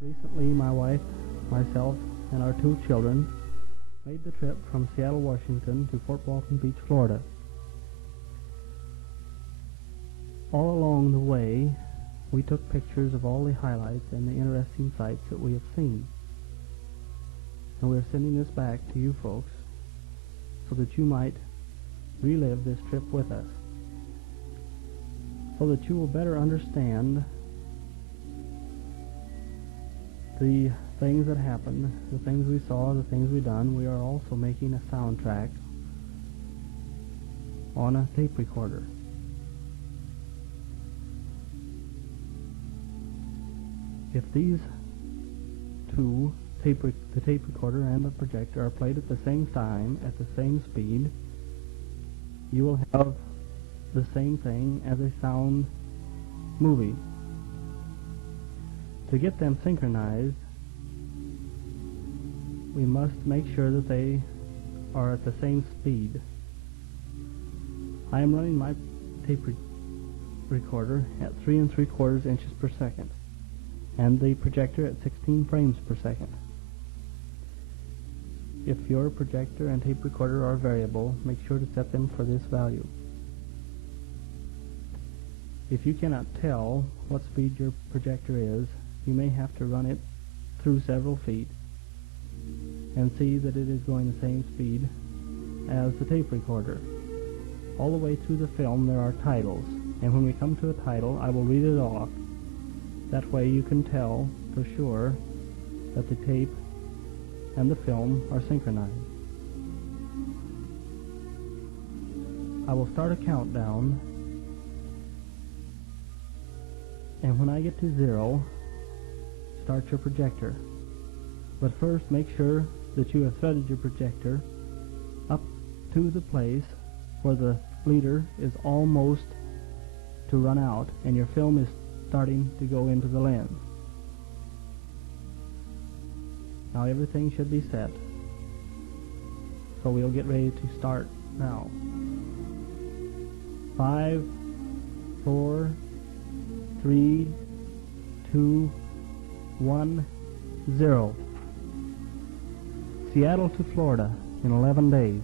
Recently, my wife, myself, and our 2 children made the trip from Seattle, Washington to Fort Walton Beach, Florida. All along the way, we took pictures of all the highlights and the interesting sights that we have seen. And we're sending this back to you folks so that you might relive this trip with us, so that you will better understand the things that happened, the things we saw, the things we done. We are also making a soundtrack on a tape recorder. If these two, the tape recorder and the projector, are played at the same time, at the same speed, you will have the same thing as a sound movie. To get them synchronized, we must make sure that they are at the same speed. I am running my tape recorder at 3 3/4 inches per second, and the projector at 16 frames per second. If your projector and tape recorder are variable, make sure to set them for this value. If you cannot tell what speed your projector is, you may have to run it through several feet and see that it is going the same speed as the tape recorder. All the way through the film there are titles, and when we come to a title, I will read it off. That way you can tell for sure that the tape and the film are synchronized. I will start a countdown, and when I get to 0, start your projector. But first, make sure that you have threaded your projector up to the place where the leader is almost to run out and your film is starting to go into the lens. Now everything should be set, so we'll get ready to start now. 5, 4, 3, 2, 1, 0. Seattle to Florida in 11 days.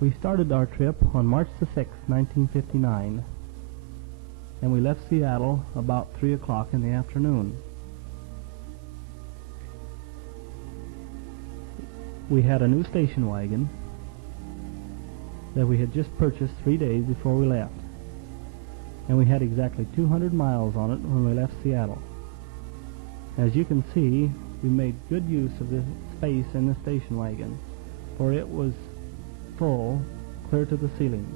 We started our trip on March the 6th, 1959, and we left Seattle about 3 o'clock in the afternoon. We had a new station wagon that we had just purchased 3 days before we left, and we had exactly 200 miles on it when we left Seattle. As you can see, we made good use of the space in the station wagon, for it was full, clear to the ceiling.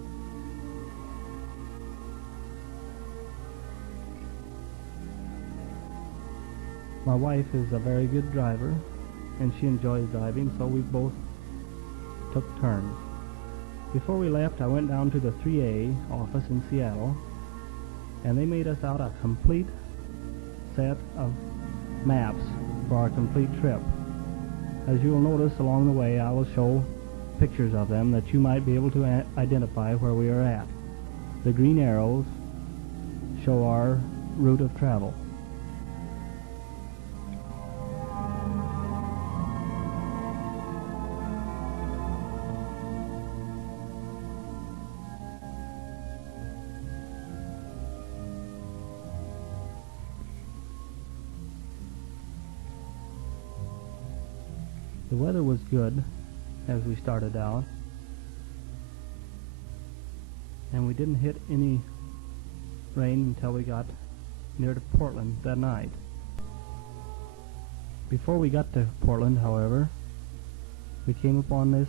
My wife is a very good driver, and she enjoys driving, so we both took turns. Before we left, I went down to the 3A office in Seattle, and they made us out a complete set of maps for our complete trip. As you will notice along the way, I will show pictures of them that you might be able to identify where we are at. The green arrows show our route of travel. The weather was good as we started out, and we didn't hit any rain until we got near to Portland that night. Before we got to Portland, however, we came upon this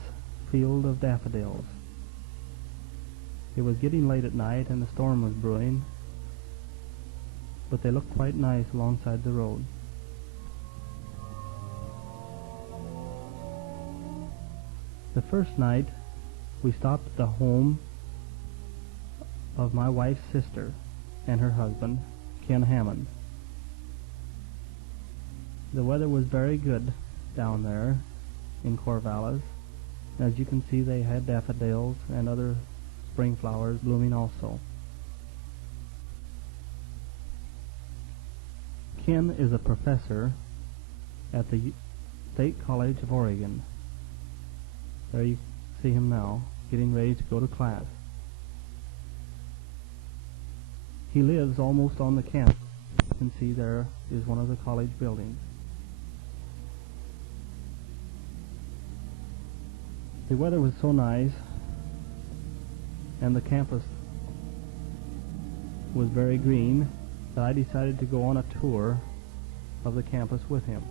field of daffodils. It was getting late at night and the storm was brewing, but they looked quite nice alongside the road. The first night, we stopped at the home of my wife's sister and her husband, Ken Hammond. The weather was very good down there in Corvallis. As you can see, they had daffodils and other spring flowers blooming also. Ken is a professor at the State College of Oregon. There you see him now, getting ready to go to class. He lives almost on the campus. You can see there is one of the college buildings. The weather was so nice, and the campus was very green, that I decided to go on a tour of the campus with him.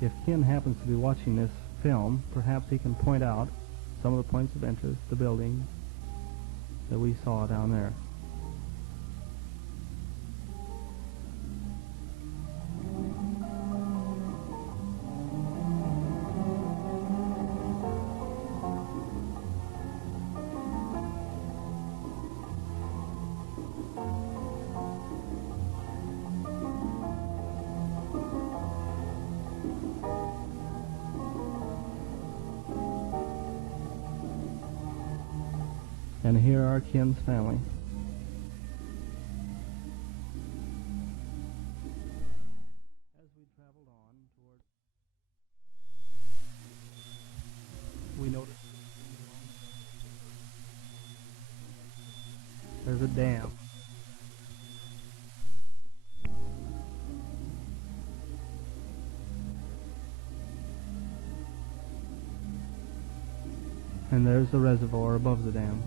If Ken happens to be watching this film, perhaps he can point out some of the points of interest, the buildings that we saw down there. And here are Ken's family. As we traveled on toward, we noticed there's a dam. And there's the reservoir above the dam.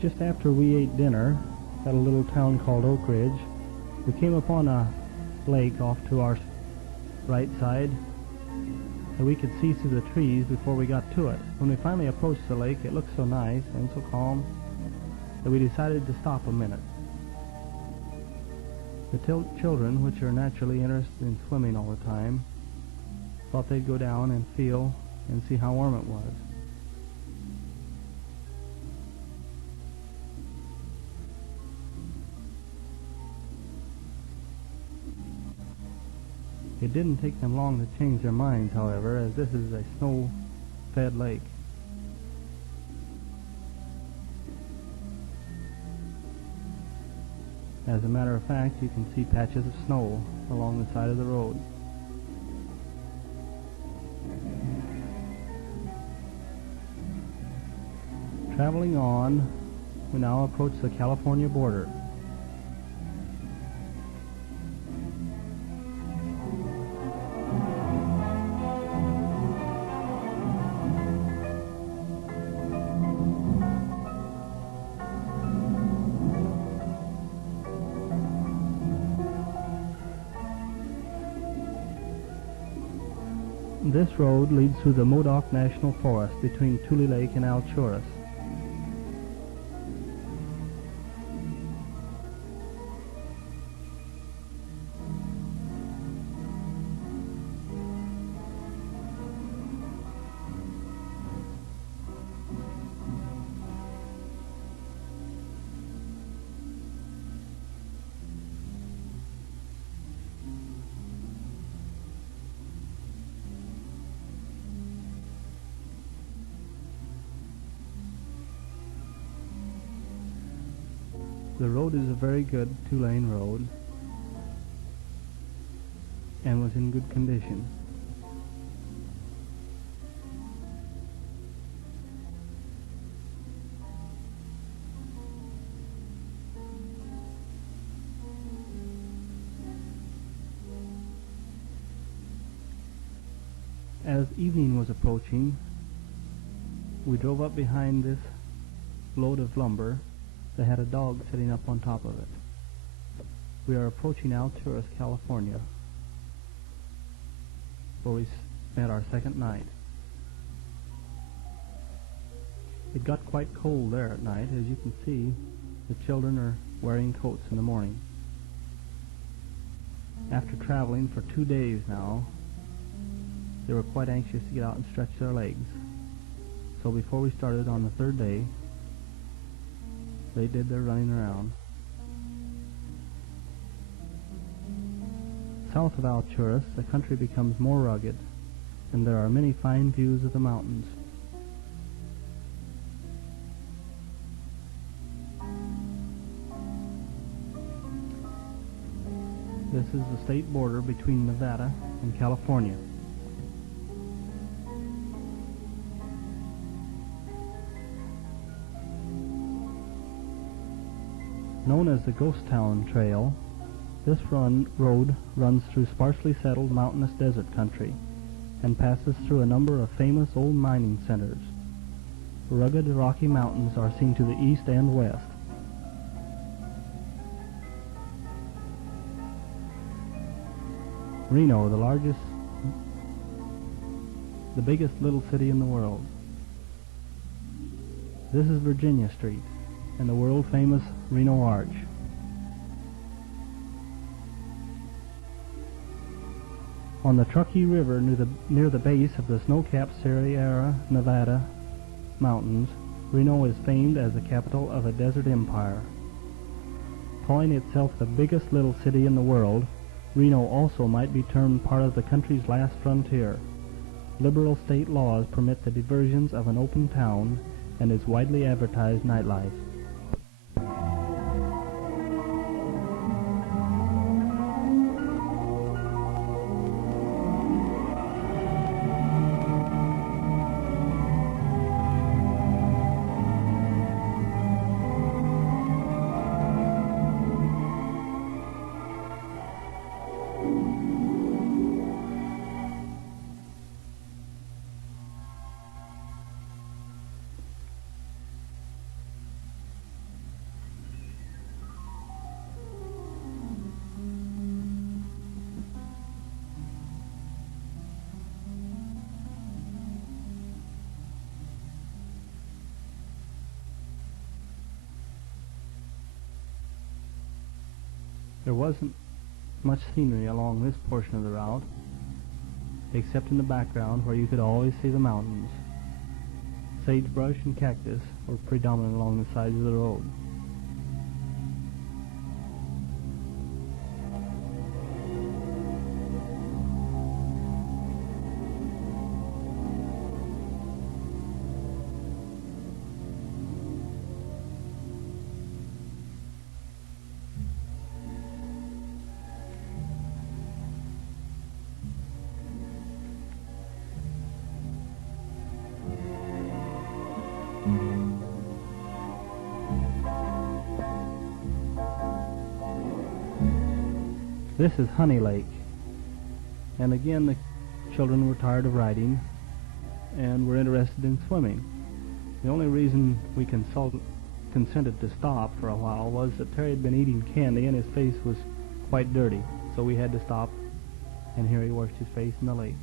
Just after we ate dinner at a little town called Oak Ridge, we came upon a lake off to our right side that we could see through the trees before we got to it. When we finally approached the lake, it looked so nice and so calm that we decided to stop a minute. The children, which are naturally interested in swimming all the time, thought they'd go down and feel and see how warm it was. It didn't take them long to change their minds, however, as this is a snow-fed lake. As a matter of fact, you can see patches of snow along the side of the road. Traveling on, we now approach the California border. This road leads through the Modoc National Forest between Tule Lake and Alturas. The road is a very good two-lane road and was in good condition. As evening was approaching, we drove up behind this load of lumber that had a dog sitting up on top of it. We are approaching Alturas, California, where we spent our second night. It got quite cold there at night. As you can see, the children are wearing coats in the morning. After traveling for 2 days now, they were quite anxious to get out and stretch their legs. So before we started on the third day, they did their running around. South of Alturas, the country becomes more rugged, and there are many fine views of the mountains. This is the state border between Nevada and California. Known as the Ghost Town Trail, this road runs through sparsely settled mountainous desert country and passes through a number of famous old mining centers. Rugged Rocky Mountains are seen to the east and west. Reno, the biggest little city in the world. This is Virginia Street and the world-famous Reno Arch. On the Truckee River near the base of the snow-capped Sierra Nevada mountains, Reno is famed as the capital of a desert empire. Calling itself the biggest little city in the world, Reno also might be termed part of the country's last frontier. Liberal state laws permit the diversions of an open town and its widely advertised nightlife. There wasn't much scenery along this portion of the route, except in the background where you could always see the mountains. Sagebrush and cactus were predominant along the sides of the road. This is Honey Lake, and again the children were tired of riding and were interested in swimming. The only reason we consented to stop for a while was that Terry had been eating candy and his face was quite dirty, so we had to stop, and here he washed his face in the lake.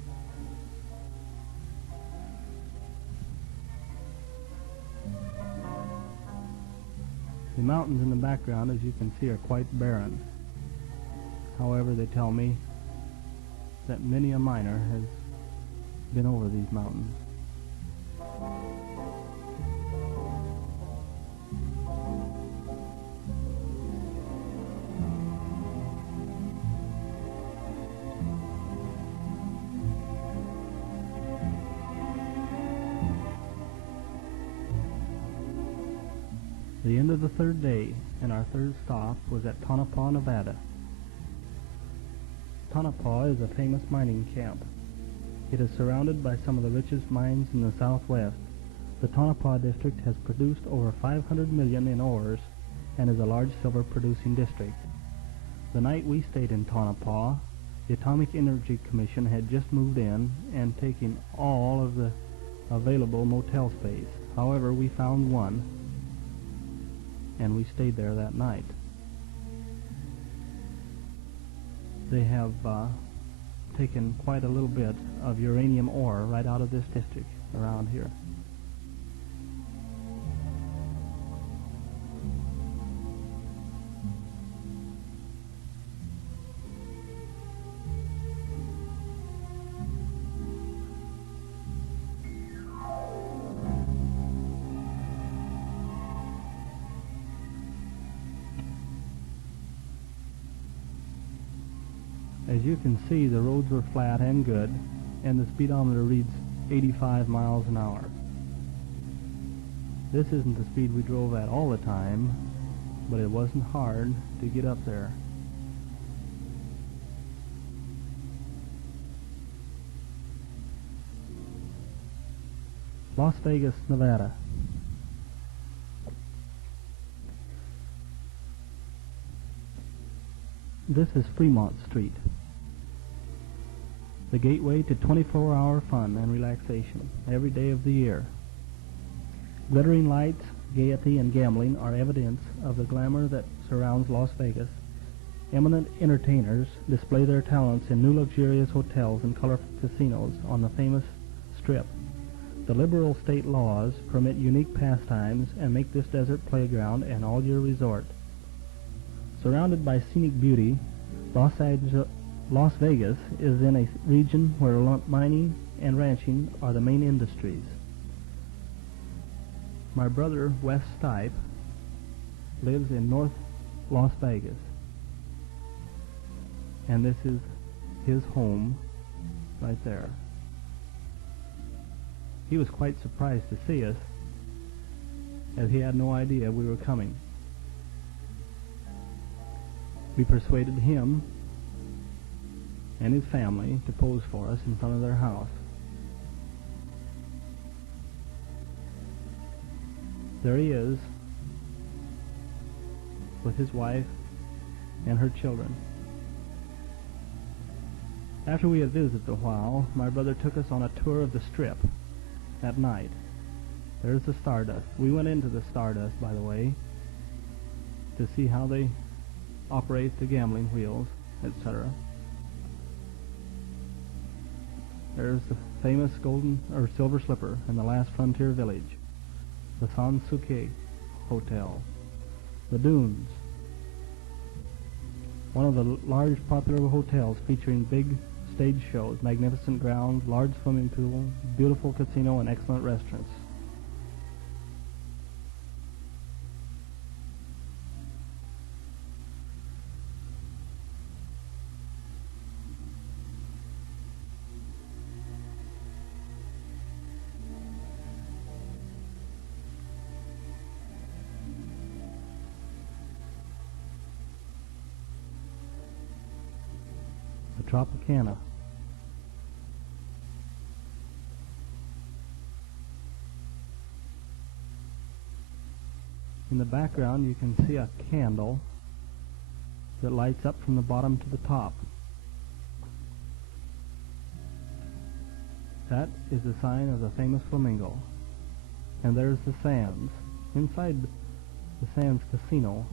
The mountains in the background, as you can see, are quite barren. However, they tell me that many a miner has been over these mountains. The end of the third day, and our third stop was at Tonopah, Nevada. Tonopah is a famous mining camp. It is surrounded by some of the richest mines in the southwest. The Tonopah district has produced over 500 million in ores and is a large silver producing district. The night we stayed in Tonopah, the Atomic Energy Commission had just moved in and taken all of the available motel space. However, we found one, and we stayed there that night. They have taken quite a little bit of uranium ore right out of this district around here. As you can see, the roads were flat and good, and the speedometer reads 85 miles an hour. This isn't the speed we drove at all the time, but it wasn't hard to get up there. Las Vegas, Nevada. This is Fremont Street, the gateway to 24-hour fun and relaxation every day of the year. Glittering lights, gaiety, and gambling are evidence of the glamour that surrounds Las Vegas. Eminent entertainers display their talents in new luxurious hotels and colorful casinos on the famous Strip. The liberal state laws permit unique pastimes and make this desert playground an all-year resort. Surrounded by scenic beauty, Las Vegas is in a region where mining and ranching are the main industries. My brother, Wes Stipe, lives in North Las Vegas, and this is his home right there. He was quite surprised to see us, as he had no idea we were coming. We persuaded him and his family to pose for us in front of their house. There he is, with his wife and her children. After we had visited a while, my brother took us on a tour of the Strip at night. There's the Stardust. We went into the Stardust, by the way, to see how they operate the gambling wheels, etc. There's the famous golden or silver slipper in the last frontier village, the Sansuke Hotel, the Dunes, one of the large popular hotels featuring big stage shows, magnificent grounds, large swimming pool, beautiful casino, and excellent restaurants. The Tropicana. In the background you can see a candle that lights up from the bottom to the top. That is the sign of the famous flamingo. And there's the Sands. Inside the Sands Casino,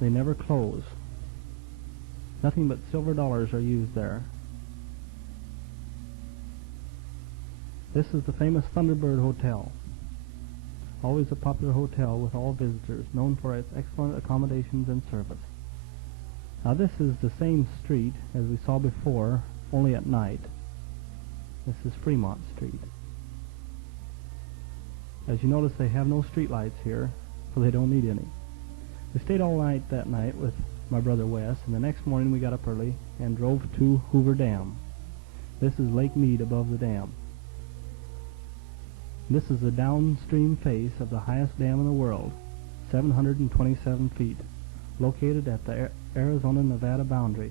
they never close. Nothing but silver dollars are used there. This is the famous Thunderbird Hotel. Always a popular hotel with all visitors, known for its excellent accommodations and service. Now this is the same street as we saw before, only at night. This is Fremont Street. As you notice, they have no street lights here, so they don't need any. We stayed all night that night with my brother Wes, and the next morning we got up early and drove to Hoover Dam. This is Lake Mead above the dam. This is the downstream face of the highest dam in the world, 727 feet, located at the Arizona-Nevada boundary.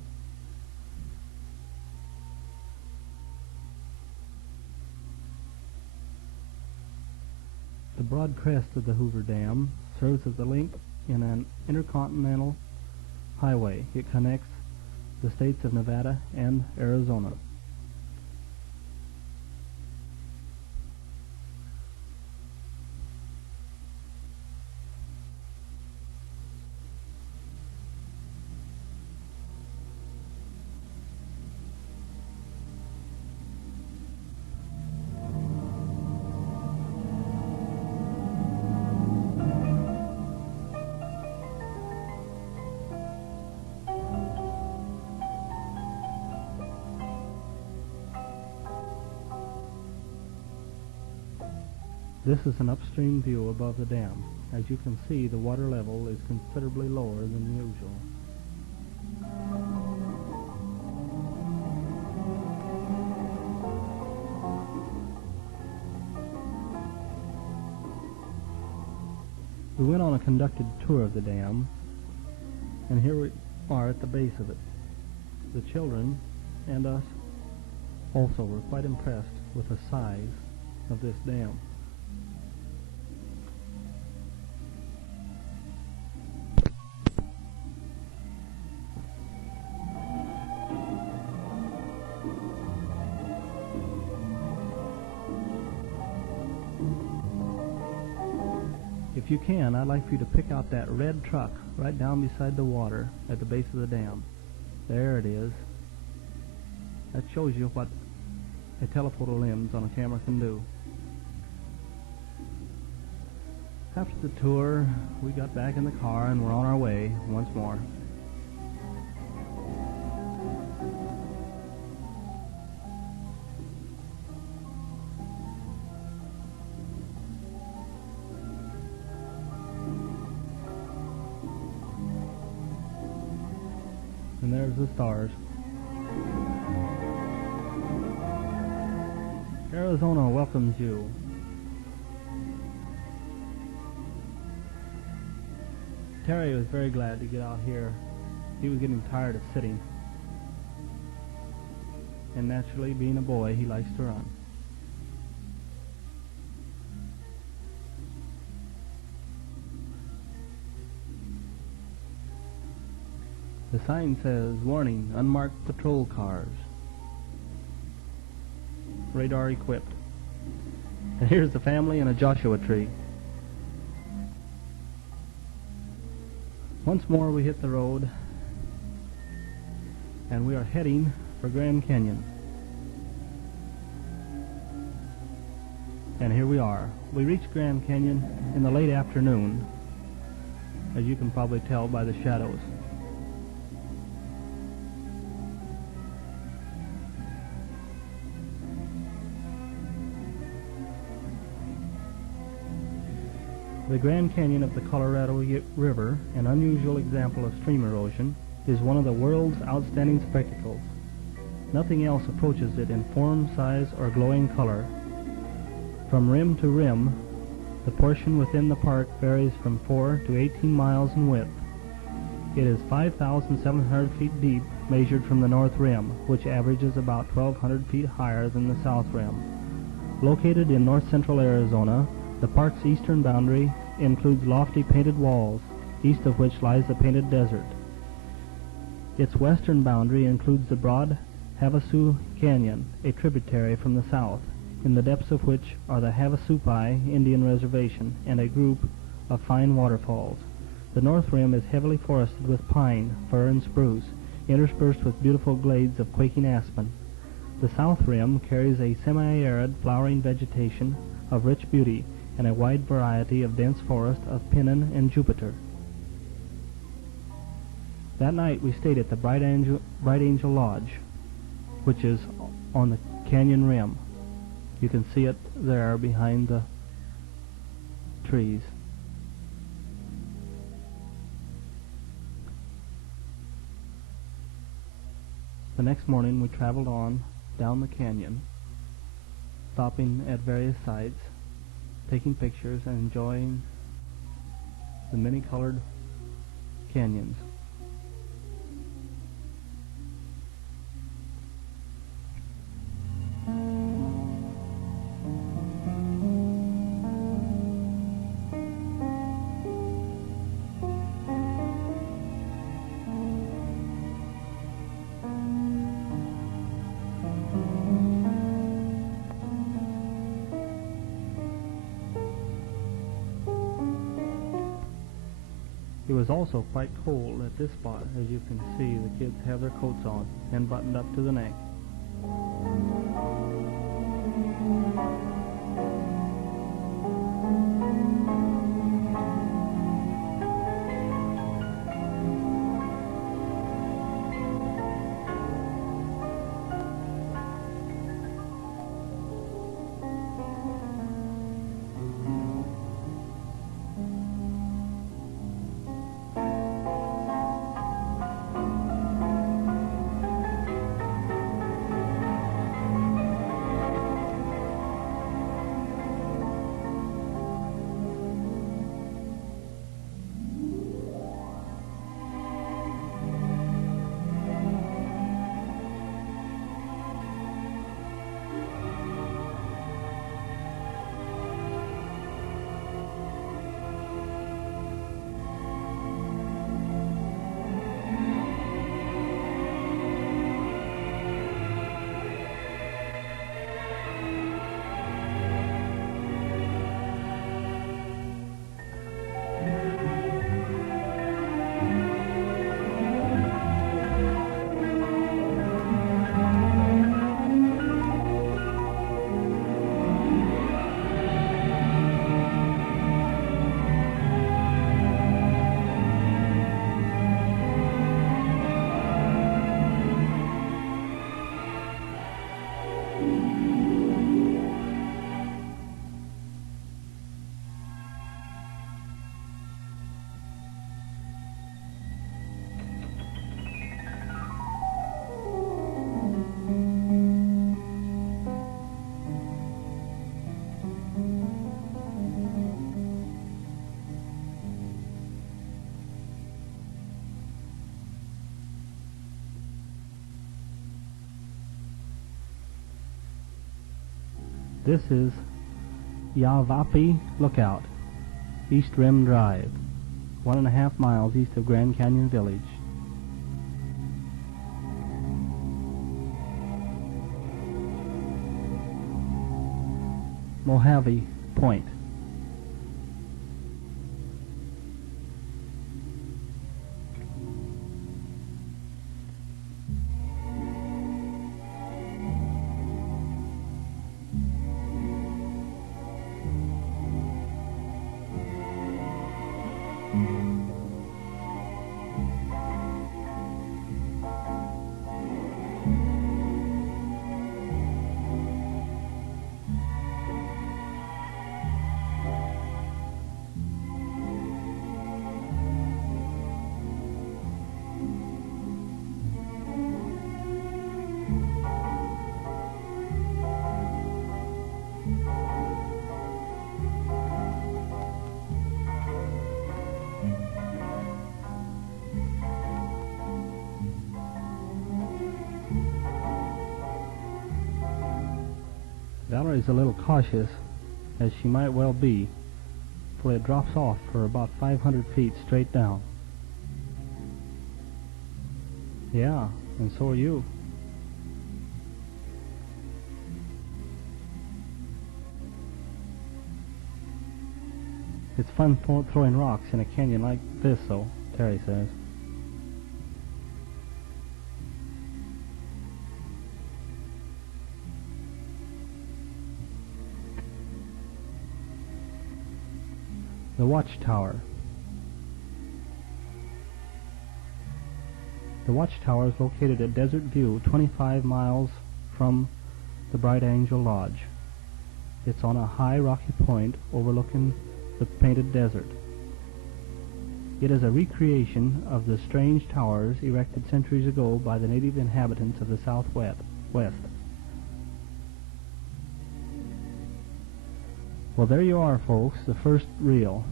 The broad crest of the Hoover Dam serves as a link in an intercontinental highway. It connects the states of Nevada and Arizona. This is an upstream view above the dam. As you can see, the water level is considerably lower than usual. We went on a conducted tour of the dam, and here we are at the base of it. The children and us also were quite impressed with the size of this dam. If you can, I'd like for you to pick out that red truck right down beside the water at the base of the dam. There it is. That shows you what a telephoto lens on a camera can do. After the tour, we got back in the car and we're on our way once more. And there's the stars. Arizona welcomes you. Terry was very glad to get out here. He was getting tired of sitting. And naturally, being a boy, he likes to run. The sign says, "Warning, unmarked patrol cars. Radar equipped." And here's the family in a Joshua tree. Once more we hit the road, and we are heading for Grand Canyon. And here we are. We reached Grand Canyon in the late afternoon, as you can probably tell by the shadows. The Grand Canyon of the Colorado River, an unusual example of stream erosion, is one of the world's outstanding spectacles. Nothing else approaches it in form, size, or glowing color. From rim to rim, the portion within the park varies from 4 to 18 miles in width. It is 5,700 feet deep, measured from the north rim, which averages about 1,200 feet higher than the south rim. Located in north-central Arizona, the park's eastern boundary includes lofty painted walls, east of which lies the Painted Desert. Its western boundary includes the broad Havasu Canyon, a tributary from the south, in the depths of which are the Havasupai Indian Reservation and a group of fine waterfalls. The north rim is heavily forested with pine, fir, and spruce, interspersed with beautiful glades of quaking aspen. The south rim carries a semi-arid flowering vegetation of rich beauty, and a wide variety of dense forest of pinyon and juniper. That night we stayed at the Bright Angel Lodge, which is on the canyon rim. You can see it there behind the trees. The next morning we traveled on down the canyon, stopping at various sites, taking pictures and enjoying the many-colored canyons. It was also quite cold at this spot. As you can see, the kids have their coats on and buttoned up to the neck. This is Yavapai Lookout, East Rim Drive, 1.5 miles east of Grand Canyon Village. Mojave Point. Valerie's a little cautious, as she might well be, for it drops off for about 500 feet straight down. Yeah, and so are you. It's fun throwing rocks in a canyon like this, though, Terry says. The Watchtower. The Watchtower is located at Desert View, 25 miles from the Bright Angel Lodge. It's on a high rocky point overlooking the Painted Desert. It is a recreation of the strange towers erected centuries ago by the native inhabitants of the Southwest. Well, there you are, folks, the first reel.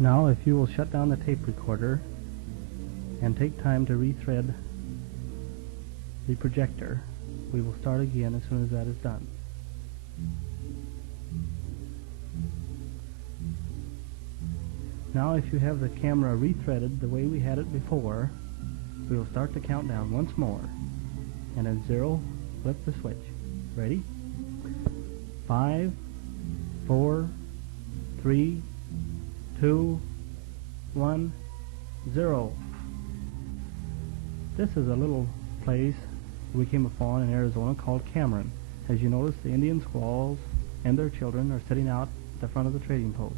Now, if you will shut down the tape recorder and take time to rethread the projector, we will start again as soon as that is done. Now, if you have the camera rethreaded the way we had it before, we will start the countdown once more. And at 0, flip the switch. Ready? 5, 4, 3, 2, 1, 0. This is a little place we came upon in Arizona called Cameron. As you notice, the Indian squaws and their children are sitting out at the front of the trading post.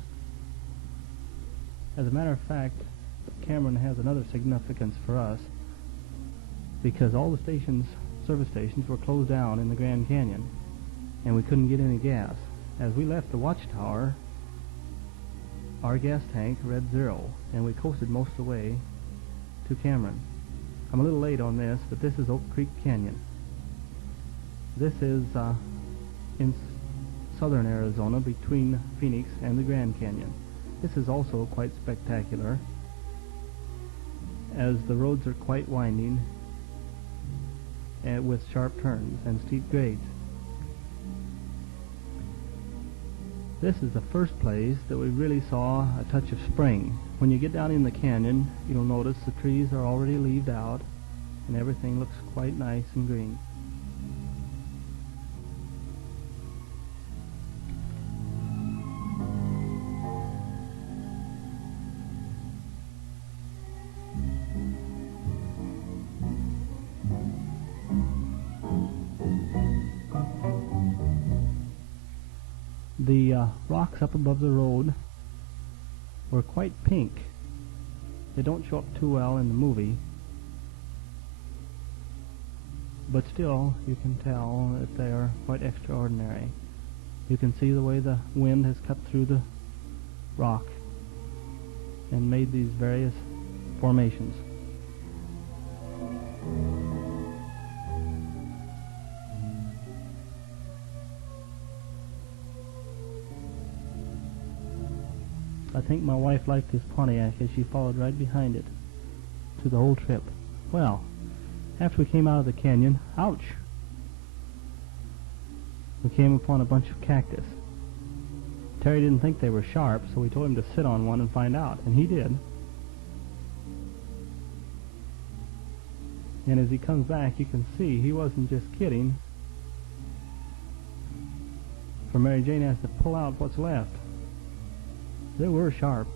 As a matter of fact, Cameron has another significance for us, because all the service stations were closed down in the Grand Canyon, and we couldn't get any gas. As we left the Watchtower, our gas tank read 0, and we coasted most of the way to Cameron. I'm a little late on this, but this is Oak Creek Canyon. This is in southern Arizona, between Phoenix and the Grand Canyon. This is also quite spectacular, as the roads are quite winding with sharp turns and steep grades. This is the first place that we really saw a touch of spring. When you get down in the canyon, you'll notice the trees are already leaved out and everything looks quite nice and green. The rocks up above the road were quite pink. They don't show up too well in the movie, but still you can tell that they are quite extraordinary. You can see the way the wind has cut through the rock and made these various formations. I think my wife liked this Pontiac, as she followed right behind it through the whole trip. Well, after we came out of the canyon, ouch! we came upon a bunch of cactus. Terry didn't think they were sharp, so we told him to sit on one and find out, and he did. And as he comes back, you can see he wasn't just kidding, for Mary Jane has to pull out what's left. They were sharp.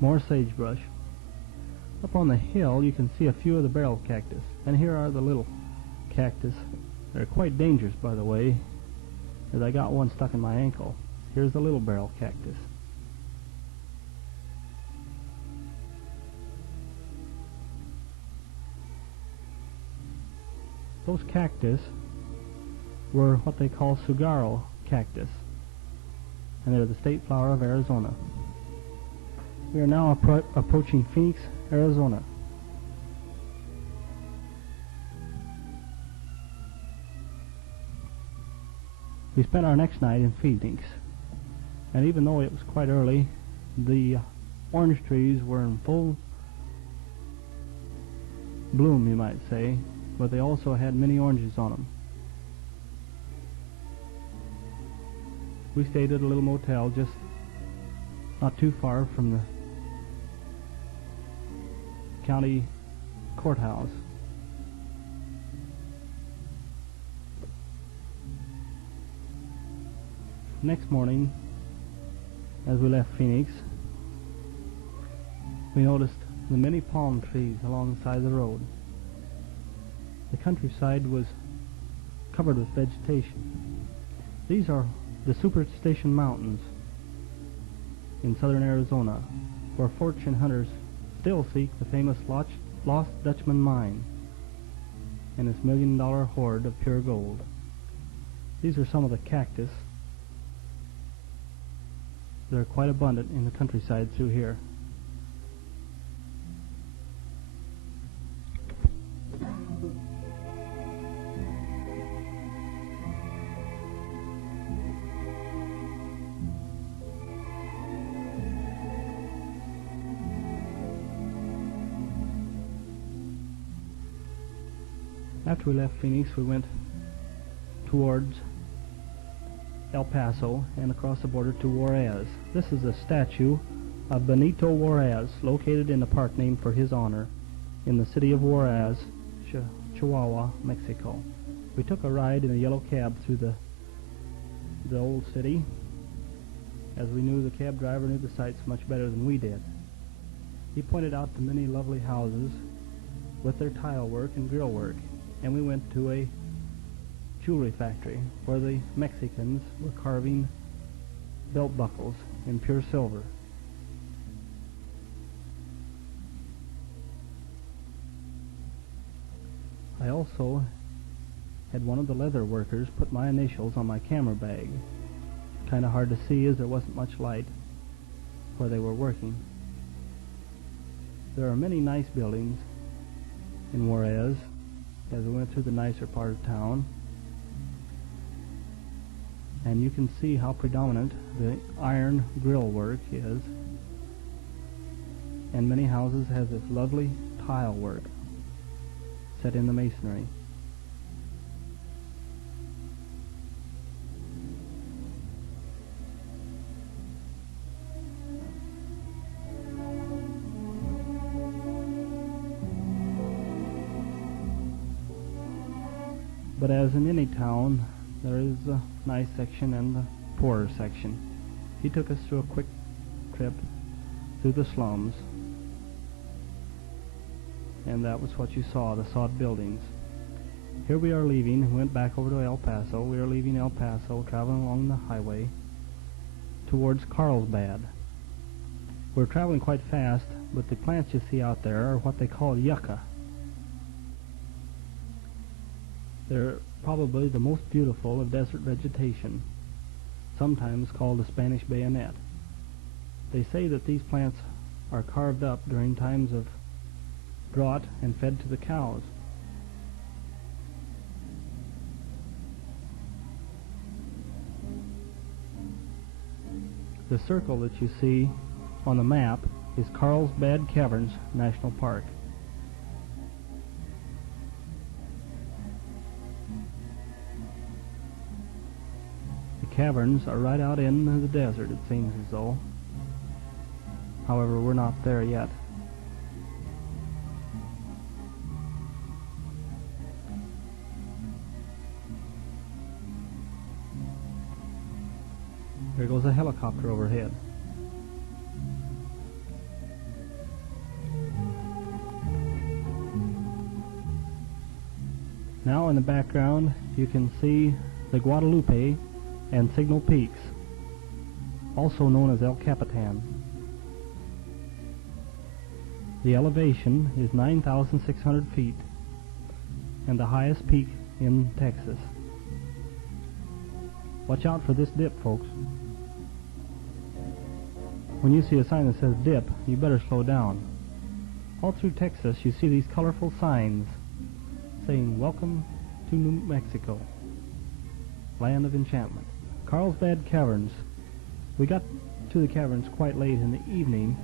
More sagebrush. Up on the hill you can see a few of the barrel cactus, and here are the little cactus. They're quite dangerous, by the way, as I got one stuck in my ankle. Here's the little barrel cactus. Those cactus were what they call saguaro cactus, and they're the state flower of Arizona. We are now approaching Phoenix, Arizona. We spent our next night in Phoenix, and even though it was quite early, the orange trees were in full bloom, you might say, but they also had many oranges on them. We stayed at a little motel just not too far from the county courthouse. Next morning, as we left Phoenix, we noticed the many palm trees alongside the road. The countryside was covered with vegetation. These are the Superstition Mountains in southern Arizona, where fortune hunters still seek the famous Lost Dutchman mine and its $1-million hoard of pure gold. These are some of the cactus that are quite abundant in the countryside through here. After we left Phoenix, we went towards El Paso and across the border to Juarez. This is a statue of Benito Juarez, located in a park named for his honor in the city of Juarez, Chihuahua, Mexico. We took a ride in a yellow cab through the old city, as we knew the cab driver knew the sights much better than we did. He pointed out the many lovely houses with their tile work and grill work, and we went to a jewelry factory where the Mexicans were carving belt buckles in pure silver. I also had one of the leather workers put my initials on my camera bag. Kind of hard to see as there wasn't much light where they were working. There are many nice buildings in Juarez as we went through the nicer part of town, and you can see how predominant the iron grill work is, and many houses have this lovely tile work set in the masonry. But as in any town, there is a nice section and the poorer section. He took us through a quick trip through the slums, and that was what you saw, the sod buildings. Here we are leaving. We went back over to El Paso. We are leaving El Paso, traveling along the highway towards Carlsbad. We're traveling quite fast, but the plants you see out there are what they call yucca. They're probably the most beautiful of desert vegetation, sometimes called the Spanish bayonet. They say that these plants are carved up during times of drought and fed to the cows. The circle that you see on the map is Carlsbad Caverns National Park. The caverns are right out in the desert, it seems as though. However, we're not there yet. There goes a helicopter overhead. Now in the background you can see the Guadalupe and Signal Peaks, also known as El Capitan. The elevation is 9,600 feet and the highest peak in Texas. Watch out for this dip, folks. When you see a sign that says dip, you better slow down. All through Texas you see these colorful signs saying, "Welcome to New Mexico, land of enchantment." Carlsbad Caverns. We got to the caverns quite late in the evening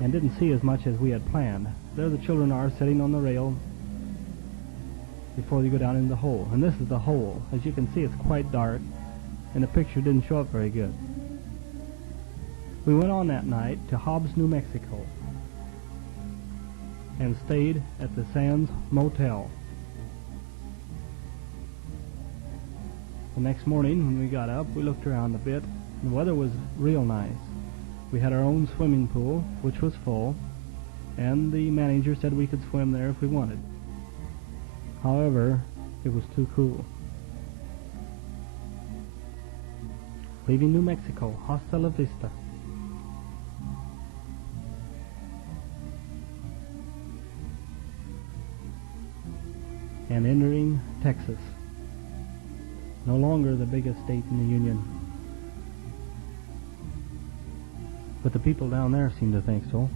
and didn't see as much as we had planned. There the children are sitting on the rail before you go down in the hole. And this is the hole. As you can see, it's quite dark and the picture didn't show up very good. We went on that night to Hobbs, New Mexico and stayed at the Sands Motel. The next morning when we got up, we looked around a bit. The weather was real nice. We had our own swimming pool, which was full, and the manager said we could swim there if we wanted. However, it was too cool. Leaving New Mexico, hasta la vista. And entering Texas, no longer the biggest state in the Union, but the people down there seem to think so.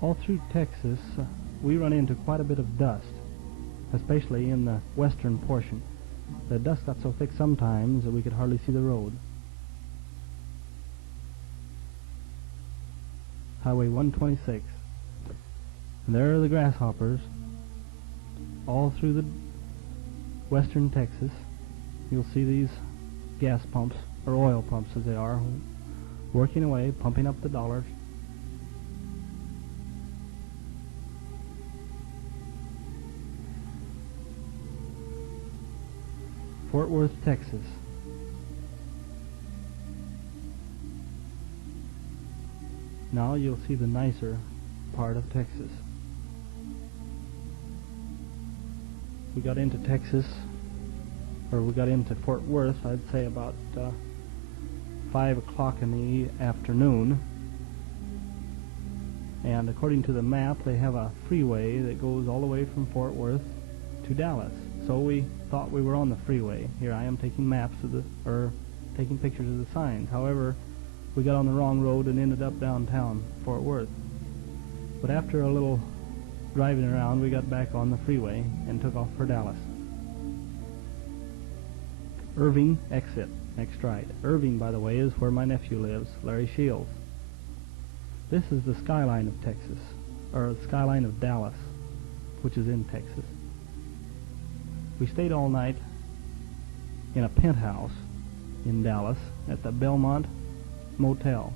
All through Texas, we run into quite a bit of dust, especially in the western portion. The dust got so thick sometimes that we could hardly see the road. Highway 126. And there are the grasshoppers all through the western Texas. You'll see these gas pumps, or oil pumps as they are, working away, pumping up the dollars. Fort Worth, Texas. Now you'll see the nicer part of Texas. We got into Texas, or we got into Fort Worth, I'd say about 5 o'clock in the afternoon. And according to the map, they have a freeway that goes all the way from Fort Worth to Dallas. So we thought we were on the freeway. Here I am taking maps of taking pictures of the signs. However, we got on the wrong road and ended up downtown Fort Worth. But after a little driving around, we got back on the freeway and took off for Dallas. Irving exit, next right. Irving, by the way, is where my nephew lives, Larry Shields. This is the skyline of Texas, or the skyline of Dallas, which is in Texas. We stayed all night in a penthouse in Dallas at the Belmont Motel.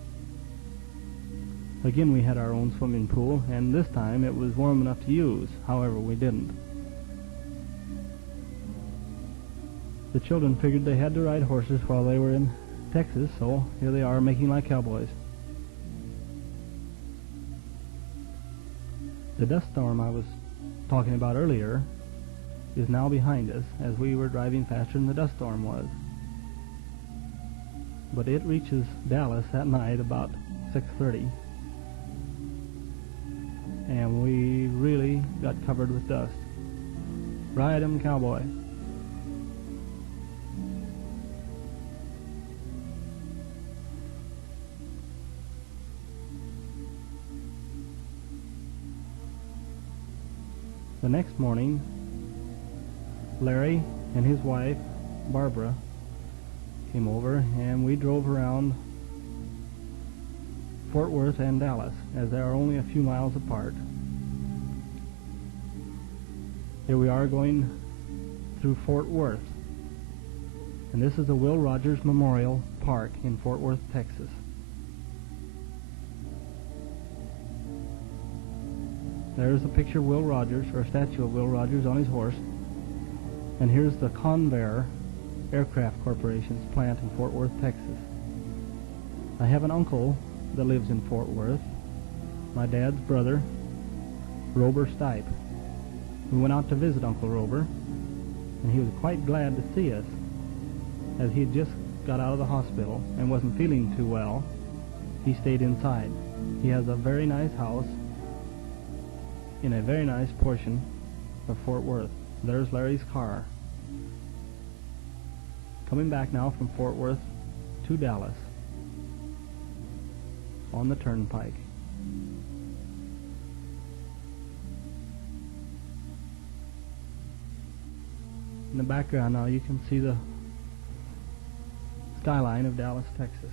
Again, we had our own swimming pool, and this time it was warm enough to use. However, we didn't. The children figured they had to ride horses while they were in Texas, so here they are making like cowboys. The dust storm I was talking about earlier is now behind us, as we were driving faster than the dust storm was. But it reaches Dallas that night about 6:30, and we really got covered with dust. Ride 'em, cowboy. The next morning, Larry and his wife, Barbara, came over, and we drove around Fort Worth and Dallas, as they are only a few miles apart. Here we are going through Fort Worth, and this is the Will Rogers Memorial Park in Fort Worth, Texas. There's a picture of Will Rogers, or a statue of Will Rogers on his horse, and here's the Convair Aircraft Corporation's plant in Fort Worth, Texas. I have an uncle that lives in Fort Worth, my dad's brother, Rober Stipe. We went out to visit Uncle Rober, and he was quite glad to see us, as he had just got out of the hospital and wasn't feeling too well. He stayed inside. He has a very nice house in a very nice portion of Fort Worth. There's Larry's car. Coming back now from Fort Worth to Dallas on the turnpike. In the background now you can see the skyline of Dallas, Texas.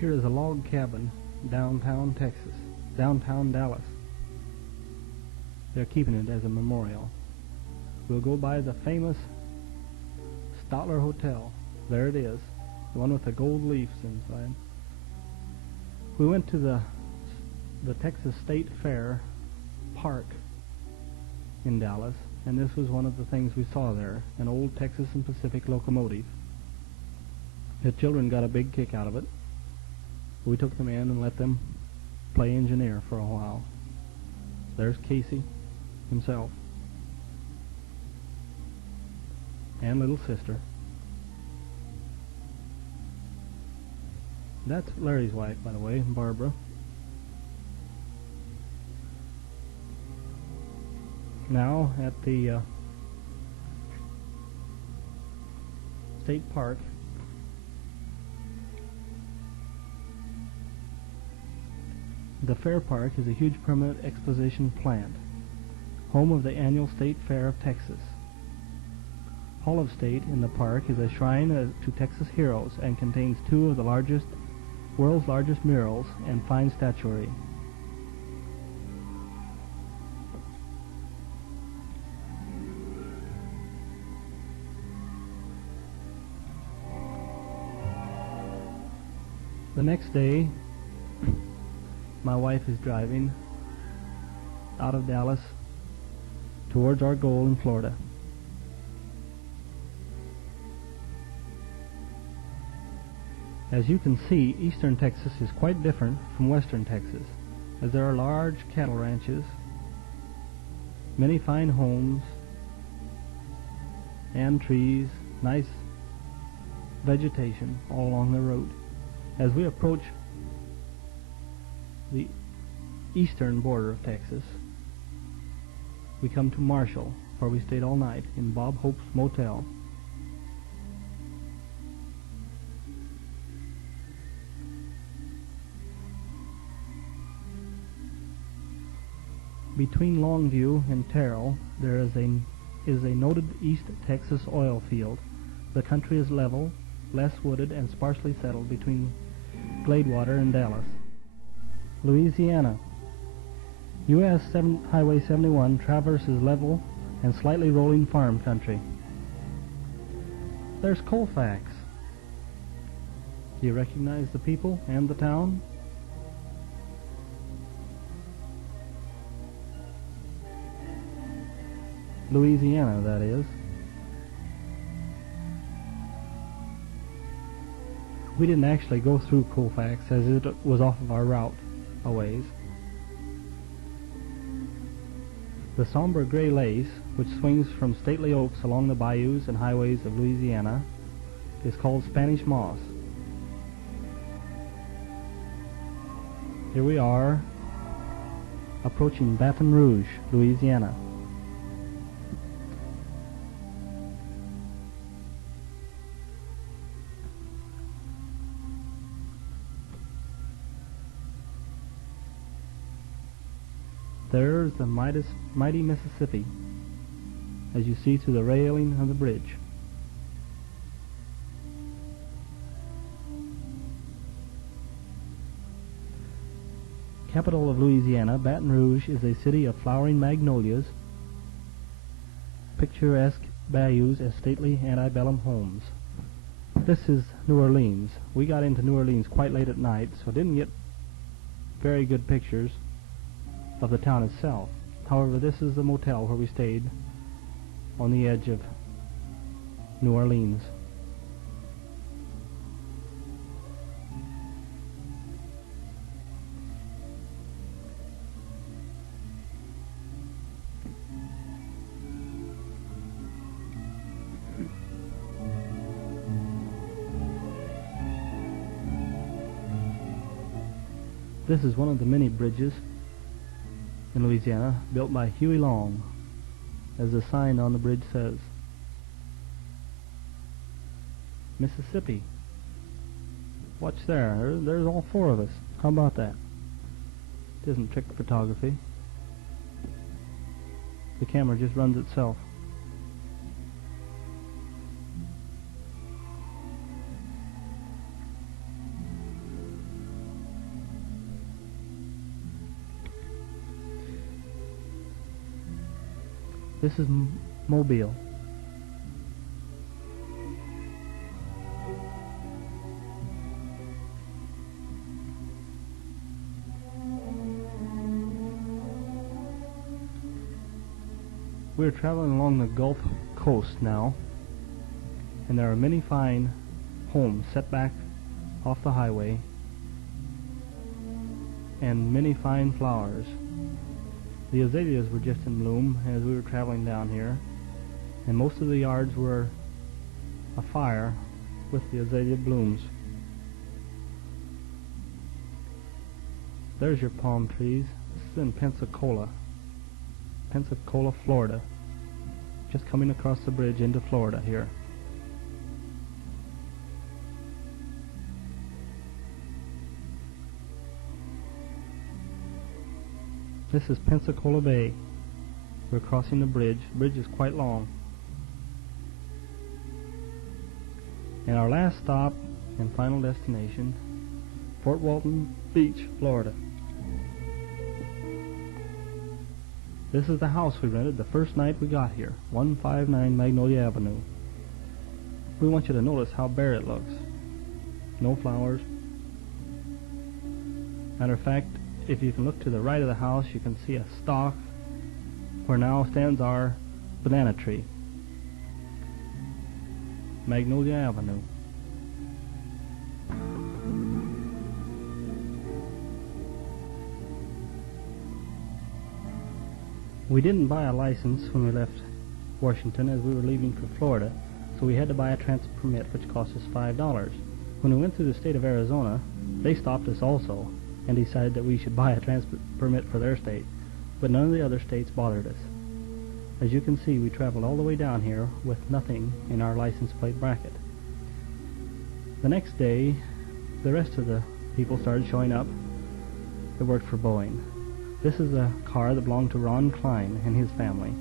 Here is a log cabin, downtown Texas, downtown Dallas. They're keeping it as a memorial. We'll go by the famous Stotler Hotel. There it is, the one with the gold leaves inside. We went to the Texas State Fair Park in Dallas, and this was one of the things we saw there, an old Texas and Pacific locomotive. The children got a big kick out of it. We took them in and let them play engineer for a while. There's Casey himself and little sister. That's Larry's wife, by the way, Barbara. Now at the State Park, the Fair Park is a huge permanent exposition plant, home of the annual State Fair of Texas. Hall of State in the park is a shrine to Texas heroes and contains two of the world's largest murals and fine statuary. The next day, my wife is driving out of Dallas towards our goal in Florida. As you can see, eastern Texas is quite different from western Texas, as there are large cattle ranches, many fine homes, and trees, nice vegetation all along the road. As we approach the eastern border of Texas, we come to Marshall, where we stayed all night in Bob Hope's Motel. Between Longview and Terrell, there is a noted East Texas oil field. The country is level, less wooded, and sparsely settled between Gladewater and Dallas. Louisiana. U.S. Highway 71 traverses level and slightly rolling farm country. There's Colfax. Do you recognize the people and the town? Louisiana, that is. We didn't actually go through Colfax, as it was off of our route a ways. The somber gray lace, which swings from stately oaks along the bayous and highways of Louisiana, is called Spanish moss. Here we are, approaching Baton Rouge, Louisiana. There's the mighty Mississippi, as you see through the railing of the bridge. Capital of Louisiana, Baton Rouge is a city of flowering magnolias, picturesque bayous, and stately antebellum homes. This is New Orleans. We got into New Orleans quite late at night, so didn't get very good pictures of the town itself. However, this is the motel where we stayed on the edge of New Orleans. This is one of the many bridges in Louisiana built by Huey Long, as the sign on the bridge says. Mississippi. Watch there. There's all four of us. How about that? It isn't trick photography. The camera just runs itself. This is Mobile. We're traveling along the Gulf Coast now, and there are many fine homes set back off the highway, and many fine flowers. The azaleas were just in bloom as we were traveling down here, and most of the yards were afire with the azalea blooms. There's your palm trees. This is in Pensacola, Florida. Just coming across the bridge into Florida here. This is Pensacola Bay. We're crossing the bridge. The bridge is quite long. And our last stop and final destination, Fort Walton Beach, Florida. This is the house we rented the first night we got here, 159 Magnolia Avenue. We want you to notice how bare it looks. No flowers. Matter of fact, if you can look to the right of the house, you can see a stalk where now stands our banana tree. Magnolia Avenue. We didn't buy a license when we left Washington, as we were leaving for Florida, so we had to buy a transit permit, which cost us $5. When we went through the state of Arizona, they stopped us also and decided that we should buy a transit permit for their state, but none of the other states bothered us. As you can see, we traveled all the way down here with nothing in our license plate bracket. The next day, the rest of the people started showing up that worked for Boeing. This is a car that belonged to Ron Klein and his family.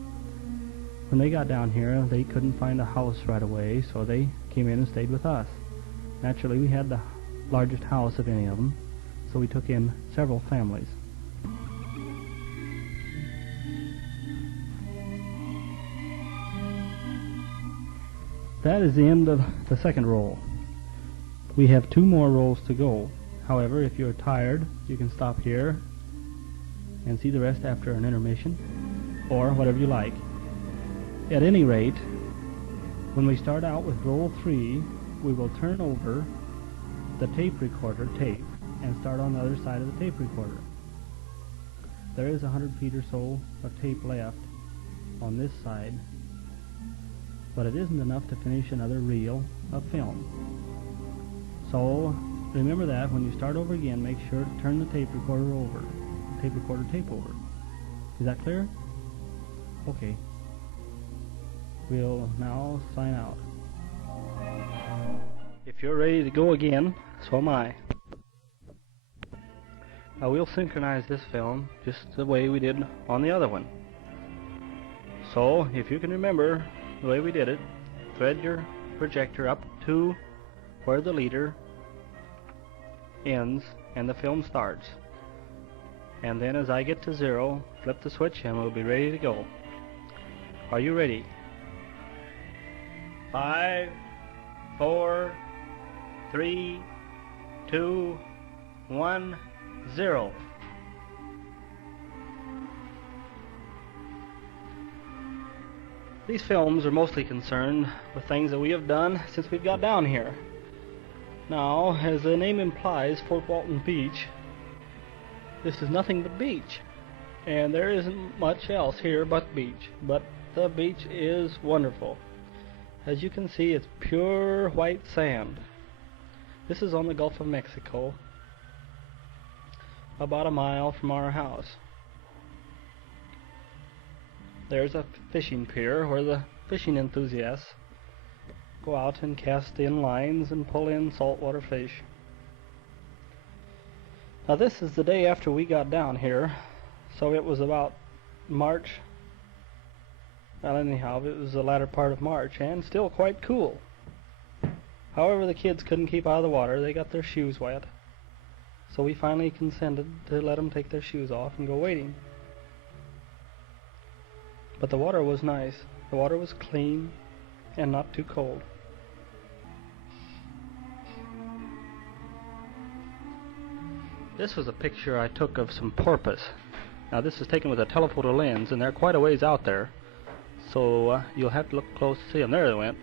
When they got down here, they couldn't find a house right away, so they came in and stayed with us. Naturally, we had the largest house of any of them, so we took in several families. That is the end of the second roll. We have 2 more rolls to go. However, if you're tired, you can stop here and see the rest after an intermission, or whatever you like. At any rate, when we start out with roll 3, we will turn over the tape recorder tape and start on the other side of the tape recorder. There is 100 feet or so of tape left on this side, but it isn't enough to finish another reel of film. So remember that when you start over again, make sure to turn the tape recorder over. Tape over. Is that clear? Okay. We'll now sign out. If you're ready to go again, so am I. We'll synchronize this film just the way we did on the other one. So, if you can remember the way we did it, thread your projector up to where the leader ends and the film starts. And then as I get to 0, flip the switch and we'll be ready to go. Are you ready? 5, 4, 3, 2, 1, 0. These films are mostly concerned with things that we have done since we've got down here. Now, as the name implies, Fort Walton Beach, this is nothing but beach. And there isn't much else here but beach. But the beach is wonderful. As you can see, it's pure white sand. This is on the Gulf of Mexico, about a mile from our house. There's a fishing pier where the fishing enthusiasts go out and cast in lines and pull in saltwater fish. Now this is the day after we got down here, so it was about March. Well, anyhow, it was the latter part of March and still quite cool. However, the kids couldn't keep out of the water. They got their shoes wet. So we finally consented to let them take their shoes off and go wading. But the water was nice. The water was clean and not too cold. This was a picture I took of some porpoise. Now this is taken with a telephoto lens and they're quite a ways out there. So you'll have to look close to see them. There they went.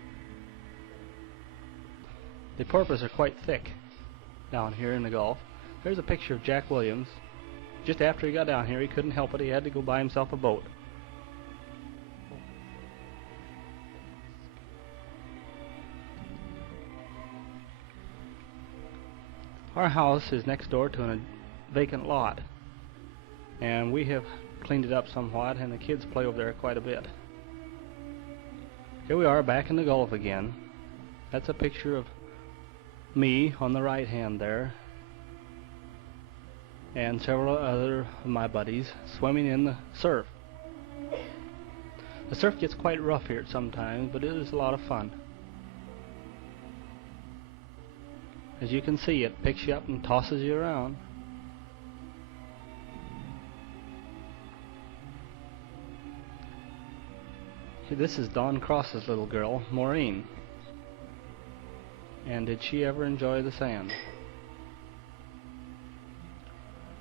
The porpoise are quite thick down here in the Gulf. There's a picture of Jack Williams. Just after he got down here, he couldn't help it. He had to go buy himself a boat. Our house is next door to a vacant lot, and we have cleaned it up somewhat, and the kids play over there quite a bit. Here we are back in the Gulf again. That's a picture of me on the right hand there, and several other of my buddies swimming in the surf. The surf gets quite rough here sometimes, but it is a lot of fun. As you can see, it picks you up and tosses you around. This is Don Cross's little girl, Maureen. And did she ever enjoy the sand?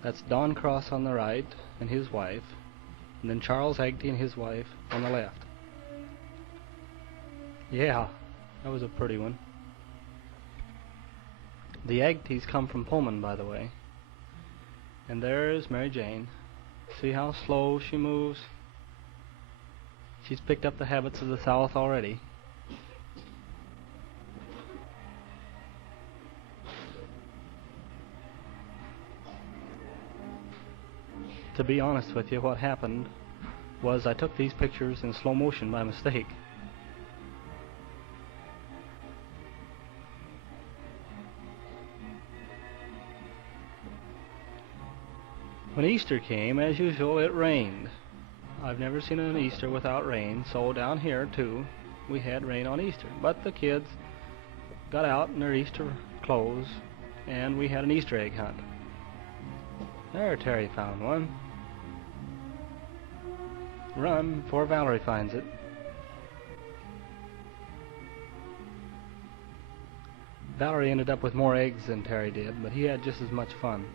That's Don Cross on the right and his wife, and then Charles Agtee and his wife on the left. Yeah, that was a pretty one. The Agtees come from Pullman, by the way. And there's Mary Jane. See how slow she moves? She's picked up the habits of the South already. To be honest with you, what happened was I took these pictures in slow motion by mistake. When Easter came, as usual, it rained. I've never seen an Easter without rain, so down here, too, we had rain on Easter. But the kids got out in their Easter clothes, and we had an Easter egg hunt. There, Terry found one. Run before Valerie finds it. Valerie ended up with more eggs than Terry did, but he had just as much fun.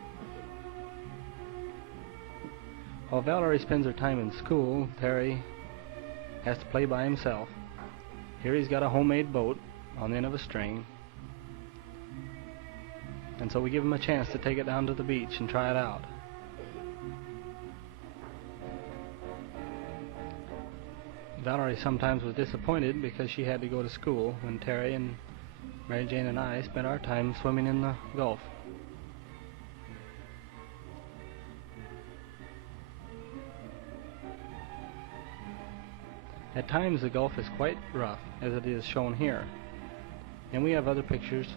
While Valerie spends her time in school, Terry has to play by himself. Here he's got a homemade boat on the end of a string, and so we give him a chance to take it down to the beach and try it out. Valerie sometimes was disappointed because she had to go to school when Terry and Mary Jane and I spent our time swimming in the Gulf. At times the Gulf is quite rough, as it is shown here, and we have other pictures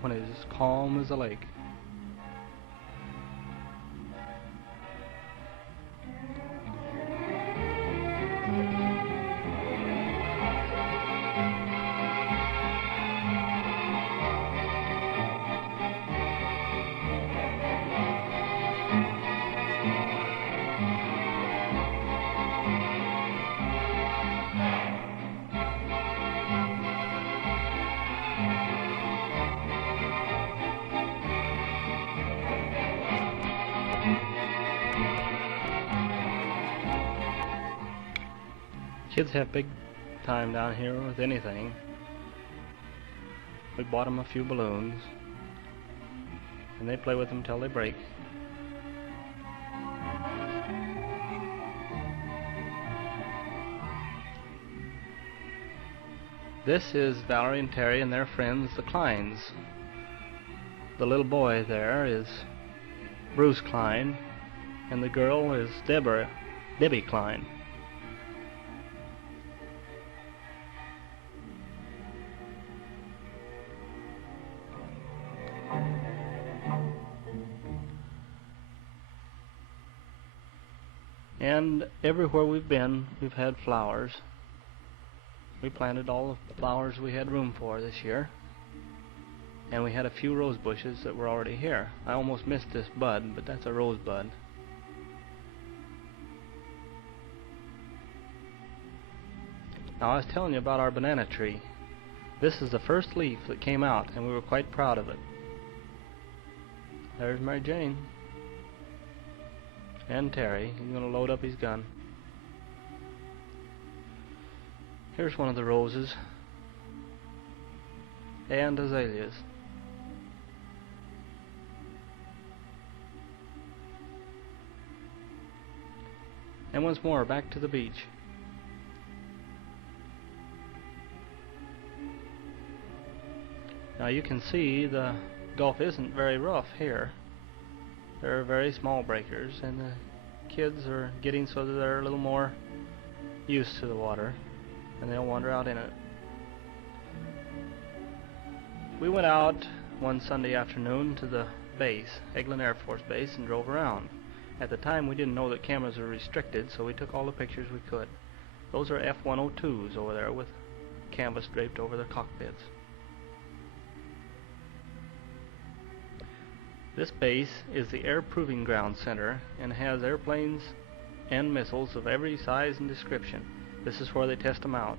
when it is calm as a lake. Kids have big time down here with anything. We bought them a few balloons, and they play with them till they break. This is Valerie and Terry and their friends, the Kleins. The little boy there is Bruce Klein, and the girl is Debbie Klein. And everywhere we've been, we've had flowers. We planted all the flowers we had room for this year. And we had a few rose bushes that were already here. I almost missed this bud, but that's a rose bud. Now, I was telling you about our banana tree. This is the first leaf that came out, and we were quite proud of it. There's Mary Jane. And Terry. He's going to load up his gun. Here's one of the roses. And azaleas. And once more, back to the beach. Now you can see the Gulf isn't very rough here. There are very small breakers, and the kids are getting so that they're a little more used to the water, and they'll wander out in it. We went out one Sunday afternoon to the base, Eglin Air Force Base, and drove around. At the time we didn't know that cameras were restricted, so we took all the pictures we could. Those are F-102s over there with canvas draped over their cockpits. This base is the Air Proving Ground Center and has airplanes and missiles of every size and description. This is where they test them out.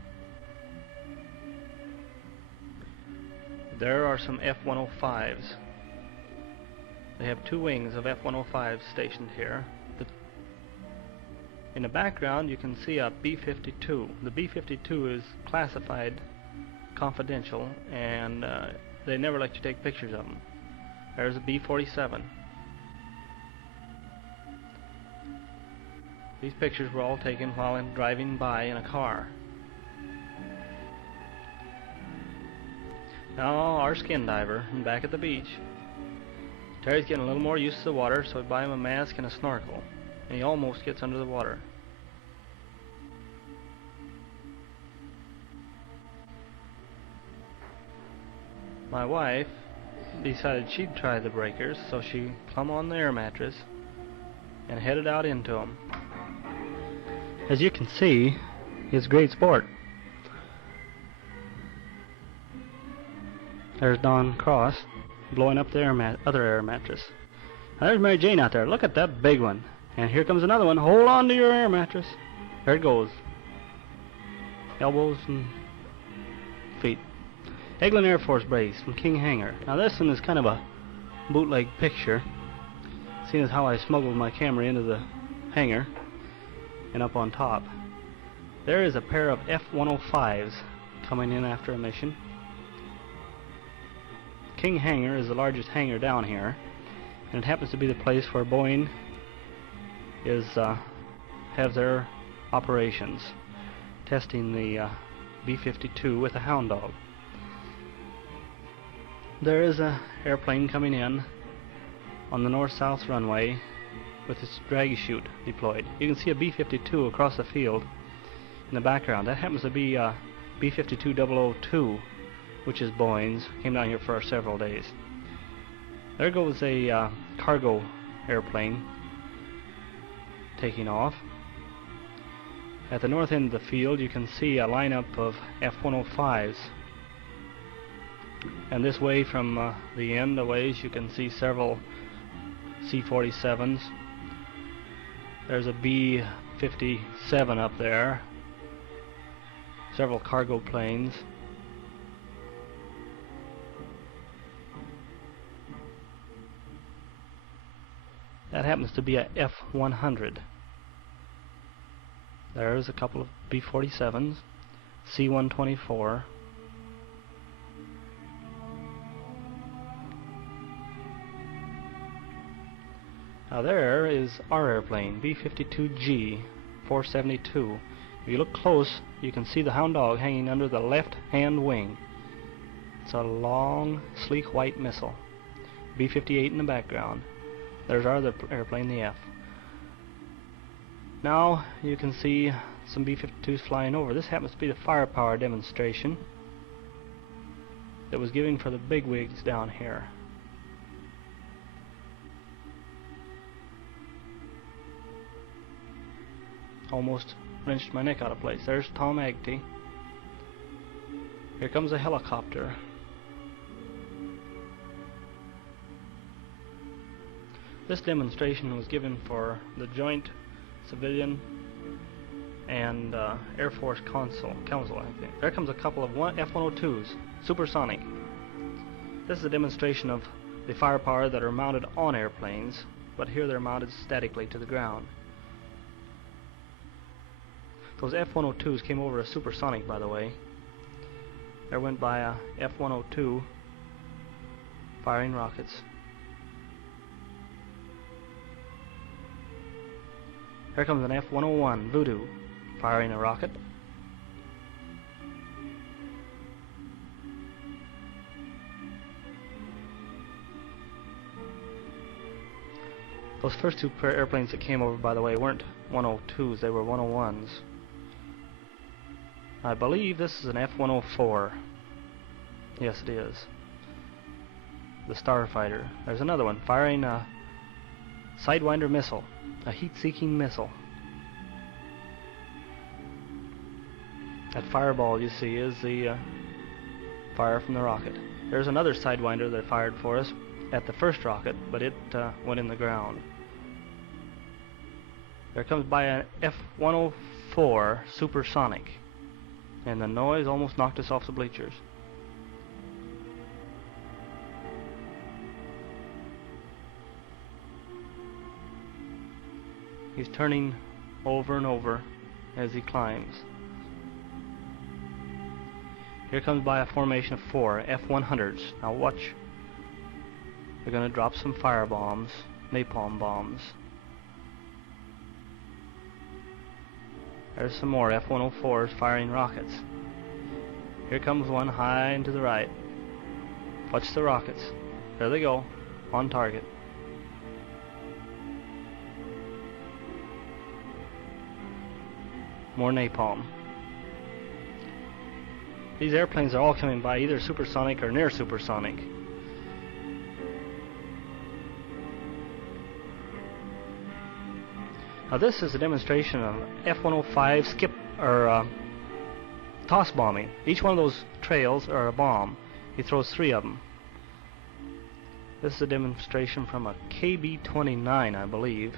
There are some F-105s. They have two wings of F-105s stationed here. In the background you can see a B-52. The B-52 is classified confidential, and they never let you take pictures of them. There's a B-47. These pictures were all taken while I'm driving by in a car. Now our skin diver back at the beach. Terry's getting a little more used to the water, so we buy him a mask and a snorkel, and he almost gets under the water. My wife decided she'd try the breakers, so she clumb on the air mattress and headed out into them. As you can see, it's great sport. There's Don Cross blowing up the other air mattress. Now there's Mary Jane out there. Look at that big one. And here comes another one. Hold on to your air mattress. There it goes. Elbows and feet. Eglin Air Force Base from King Hangar. Now this one is kind of a bootleg picture, seeing as how I smuggled my camera into the hangar and up on top. There is a pair of F-105s coming in after a mission. King Hangar is the largest hangar down here, and it happens to be the place where Boeing is has their operations, testing the B-52 with a Hound Dog. There is an airplane coming in on the north-south runway with its drag chute deployed. You can see a B-52 across the field in the background. That happens to be B-52-002, which is Boeing's. Came down here for several days. There goes a cargo airplane taking off. At the north end of the field you can see a lineup of F-105s. And this way from the end a ways you can see several C-47s. There's a B-57 up there. Several cargo planes. That happens to be a F-100. There's a couple of B-47s, C-124. Now there is our airplane, B-52G 472. If you look close, you can see the Hound Dog hanging under the left-hand wing. It's a long, sleek white missile. B-58 in the background. There's our other airplane, the F. Now you can see some B-52s flying over. This happens to be the firepower demonstration that was given for the bigwigs down here. Almost wrenched my neck out of place. There's Tom Agtee. Here comes a helicopter. This demonstration was given for the Joint Civilian and Air Force Council, I think. There comes a couple of F-102s, supersonic. This is a demonstration of the firepower that are mounted on airplanes, but here they're mounted statically to the ground. Those F-102s came over as supersonic, by the way. There went by a F-102 firing rockets. Here comes an F-101 Voodoo firing a rocket. Those first two airplanes that came over, by the way, weren't 102s, they were 101s. I believe this is an F-104. Yes, it is. The Starfighter. There's another one firing a Sidewinder missile, a heat-seeking missile. That fireball you see is the fire from the rocket. There's another Sidewinder that fired for us at the first rocket, but it went in the ground. There comes by an F-104 supersonic, and the noise almost knocked us off the bleachers. He's turning over and over as he climbs. Here comes by a formation of 4 F-100s. Now watch. They're going to drop some fire bombs, napalm bombs. There's some more F-104s firing rockets. Here comes one high and to the right. Watch the rockets. There they go, on target. More napalm. These airplanes are all coming by either supersonic or near supersonic. Now this is a demonstration of F-105 skip or toss bombing. Each one of those trails are a bomb. He throws 3 of them. This is a demonstration from a KB-29, I believe,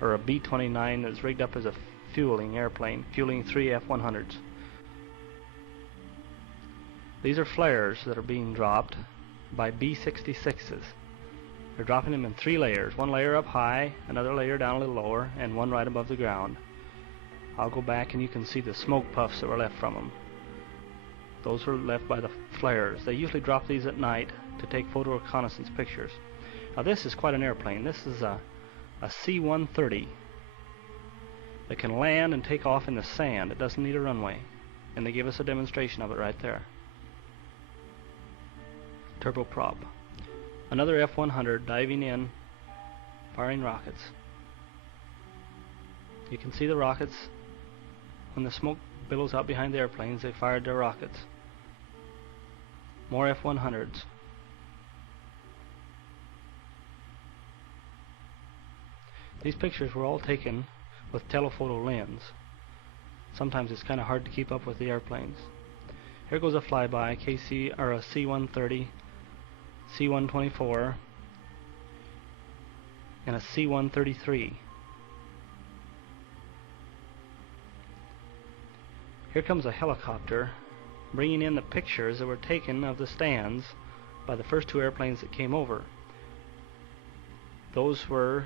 or a B-29 that's rigged up as a fueling airplane, fueling 3 F-100s. These are flares that are being dropped by B-66s. They're dropping them in 3 layers. 1 layer up high, another layer down a little lower, and 1 right above the ground. I'll go back and you can see the smoke puffs that were left from them. Those were left by the flares. They usually drop these at night to take photo reconnaissance pictures. Now this is quite an airplane. This is a C-130 that can land and take off in the sand. It doesn't need a runway. And they give us a demonstration of it right there. Turboprop. Another F-100 diving in, firing rockets. You can see the rockets. When the smoke billows out behind the airplanes, they fired their rockets. More F-100s. These pictures were all taken with telephoto lens. Sometimes it's kind of hard to keep up with the airplanes. Here goes a flyby, a C-130, C-124, and a C-133. Here comes a helicopter bringing in the pictures that were taken of the stands by the first 2 airplanes that came over. Those were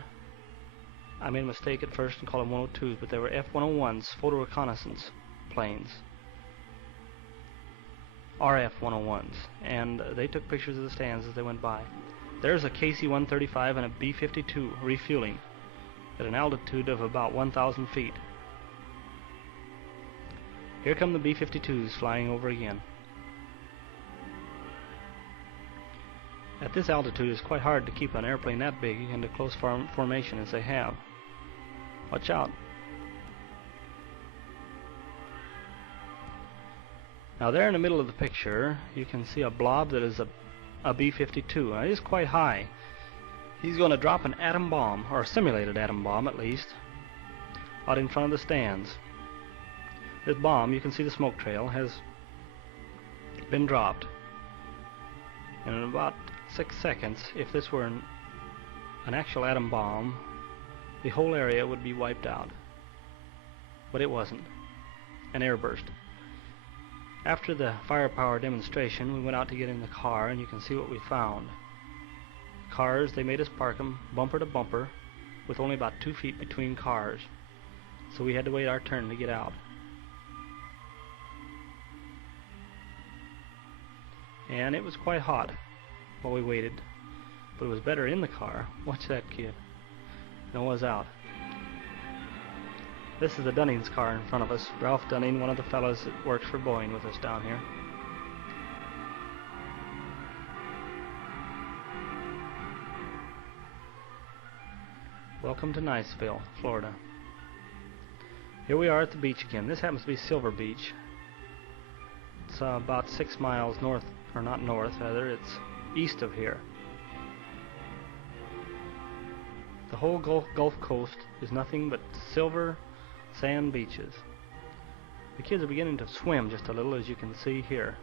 I made a mistake at first and called them 102s, but they were F-101s, photo reconnaissance planes. RF 101s, and they took pictures of the stands as they went by. There's a KC-135 and a B-52 refueling at an altitude of about 1,000 feet. Here come the B-52s flying over again. At this altitude it's quite hard to keep an airplane that big into close formation as they have. Watch out. Now there in the middle of the picture you can see a blob that is a B-52. Now, it is quite high. He's going to drop an atom bomb, or a simulated atom bomb at least, out in front of the stands. This bomb, you can see the smoke trail, has been dropped. And in about 6 seconds, if this were an actual atom bomb, the whole area would be wiped out. But it wasn't. An airburst. After the firepower demonstration, we went out to get in the car, and you can see what we found. Cars, they made us park them bumper to bumper with only about 2 feet between cars. So we had to wait our turn to get out. And it was quite hot while we waited, but it was better in the car. Watch that kid. Noah's out. This is the Dunning's car in front of us. Ralph Dunning, one of the fellows that works for Boeing with us down here. Welcome to Niceville, Florida. Here we are at the beach again. This happens to be Silver Beach. It's about 6 miles north, or not north, rather, it's east of here. The whole Gulf Coast is nothing but silver sand beaches. The kids are beginning to swim just a little, as you can see here.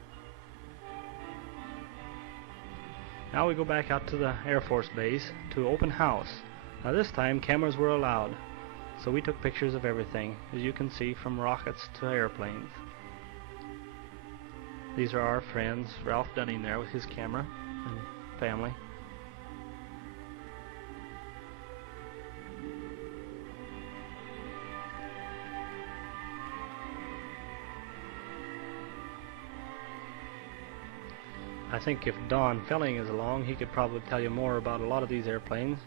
Now we go back out to the Air Force Base to open house. Now this time cameras were allowed, so we took pictures of everything, as you can see, from rockets to airplanes. These are our friends, Ralph Dunning there with his camera and family. I think if Don Felling is along, he could probably tell you more about a lot of these airplanes.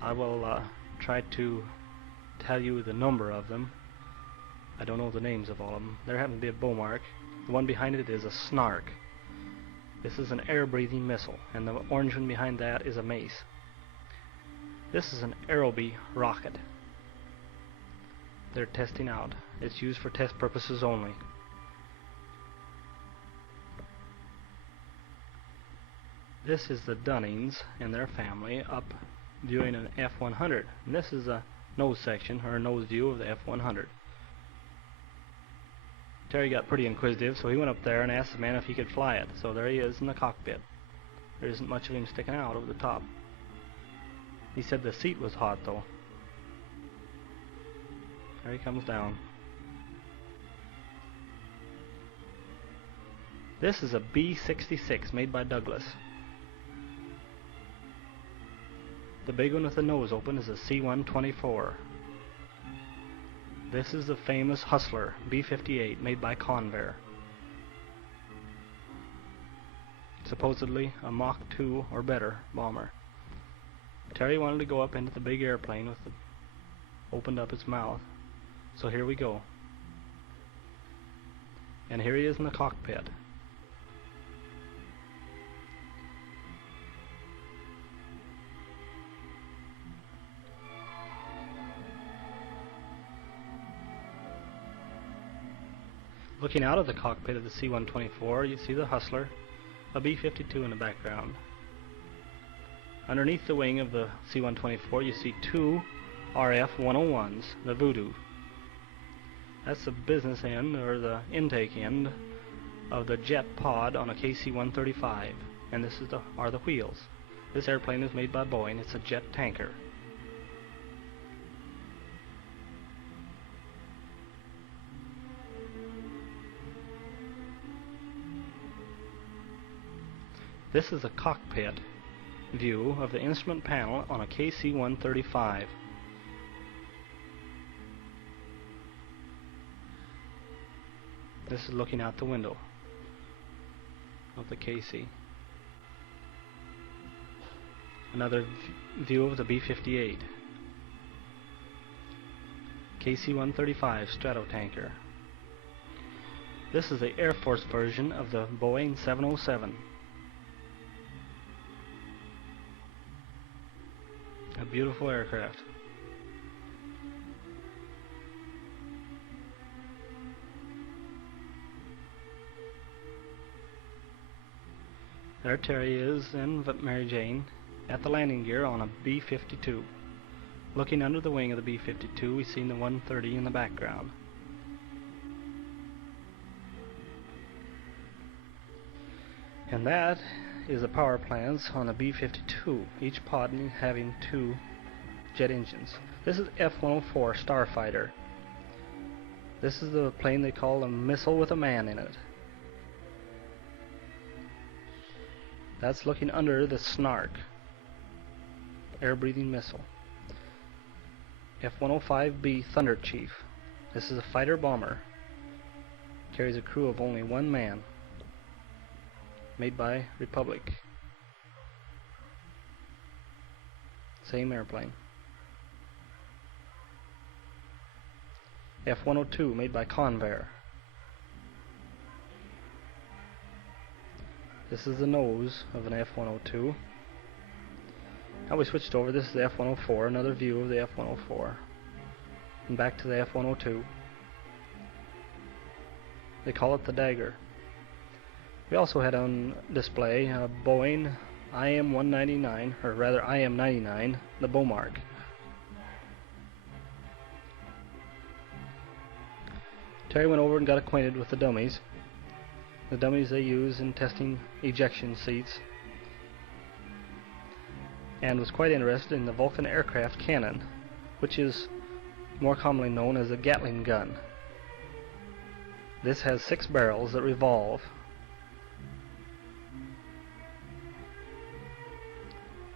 I will try to tell you the number of them. I don't know the names of all of them. There happens to be a Beaumark. The one behind it is a Snark. This is an air-breathing missile, and the orange one behind that is a Mace. This is an Aerobee rocket. They're testing out. It's used for test purposes only. This is the Dunnings and their family up viewing an F-100. And this is a nose section, or a nose view of the F-100. Terry got pretty inquisitive, so he went up there and asked the man if he could fly it. So there he is in the cockpit. There isn't much of him sticking out over the top. He said the seat was hot though. There he comes down. This is a B-66 made by Douglas. The big one with the nose open is a C-124. This is the famous Hustler B-58 made by Convair. Supposedly a Mach 2 or better bomber. Terry wanted to go up into the big airplane with the opened up its mouth. So here we go. And here he is in the cockpit. Looking out of the cockpit of the C-124, you see the Hustler, a B-52 in the background. Underneath the wing of the C-124, you see 2 RF-101s, the Voodoo. That's the business end, or the intake end, of the jet pod on a KC-135, and this is are the wheels. This airplane is made by Boeing. It's a jet tanker. This is a cockpit view of the instrument panel on a KC-135. This is looking out the window of the KC. Another view of the B-58. KC-135 Stratotanker. This is the Air Force version of the Boeing 707. A beautiful aircraft. There Terry is and Mary Jane at the landing gear on a B-52. Looking under the wing of the B-52, we see the 130 in the background. And that is the power plants on the B-52, each pod having 2 jet engines. This is F-104 Starfighter. This is the plane they call a missile with a man in it. That's looking under the Snark, air-breathing missile. F-105B Thunder Chief. This is a fighter bomber. Carries a crew of only 1 man. Made by Republic. Same airplane. F-102 made by Convair. This is the nose of an F-102. Now we switched over. This is the F-104, another view of the F-104. And back to the F-102. They call it the Dagger. We also had on display a Boeing IM-199, or rather IM-99, the Beaumark. Terry went over and got acquainted with the dummies. The dummies they use in testing ejection seats, and was quite interested in the Vulcan aircraft cannon, which is more commonly known as a Gatling gun. This has 6 barrels that revolve.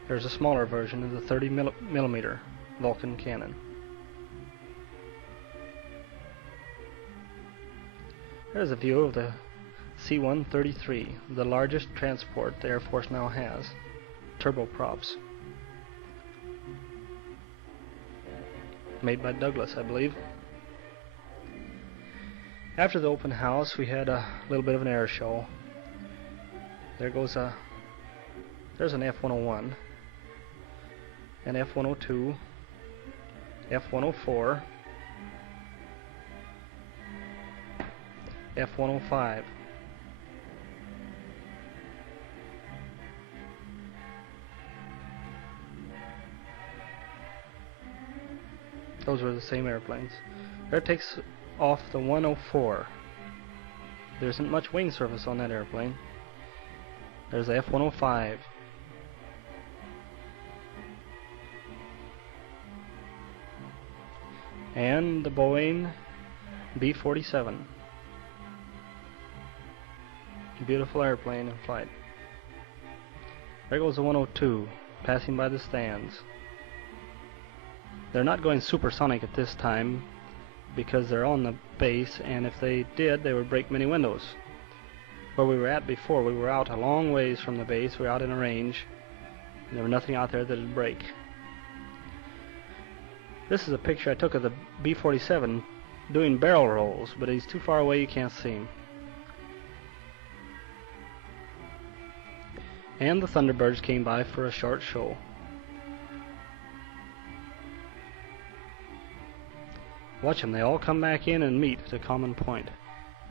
There's a smaller version of the 30mm Vulcan cannon. There's a view of the C-133, the largest transport the Air Force now has. Turboprops. Made by Douglas, I believe. After the open house, we had a little bit of an air show. There's an F-101, an F-102, F-104, F-105. Those were the same airplanes. There takes off the 104. There isn't much wing surface on that airplane. There's the F-105. And the Boeing B-47. Beautiful airplane in flight. There goes the 102, passing by the stands. They're not going supersonic at this time because they're on the base, and if they did, they would break many windows. Where we were at before, we were out a long ways from the base. We were out in a range, and there was nothing out there that would break. This is a picture I took of the B-47 doing barrel rolls, but he's too far away, you can't see him. And the Thunderbirds came by for a short show. Watch them, they all come back in and meet at a common point.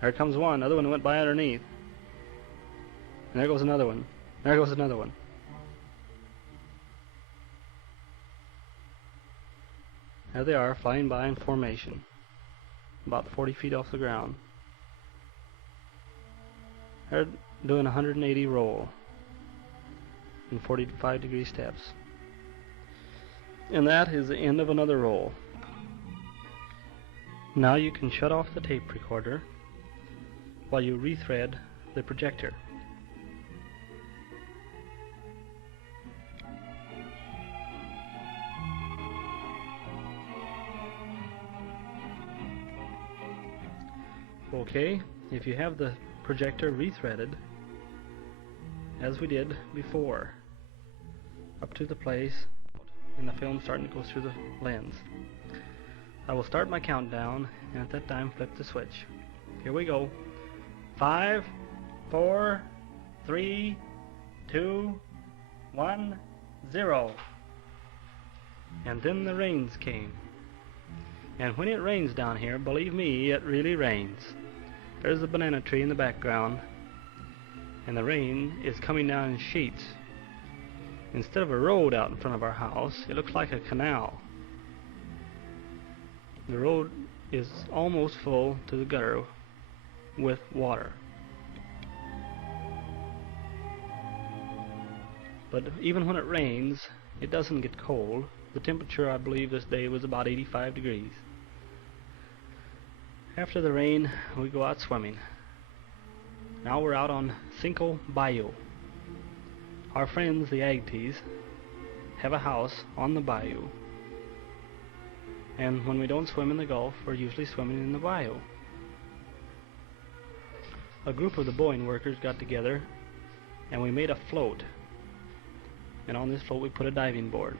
There comes one, another one went by underneath. And there goes another one. There goes another one. There they are, flying by in formation, about 40 feet off the ground. They're doing a 180 roll in 45-degree steps. And that is the end of another roll. Now you can shut off the tape recorder while you rethread the projector. Okay, if you have the projector rethreaded, as we did before, up to the place, and the film starting to go through the lens, I will start my countdown, and at that time flip the switch. Here we go. 5, 4, 3, 2, 1, 0. And then the rains came. And when it rains down here, believe me, it really rains. There's a banana tree in the background, and the rain is coming down in sheets. Instead of a road out in front of our house, it looks like a canal. The road is almost full to the gutter with water. But even when it rains, it doesn't get cold. The temperature, I believe, this day was about 85 degrees. After the rain, we go out swimming. Now we're out on Cinco Bayou. Our friends, the Agtees, have a house on the bayou. And when we don't swim in the Gulf, we're usually swimming in the bayou. A group of the Boeing workers got together, and we made a float. And on this float we put a diving board.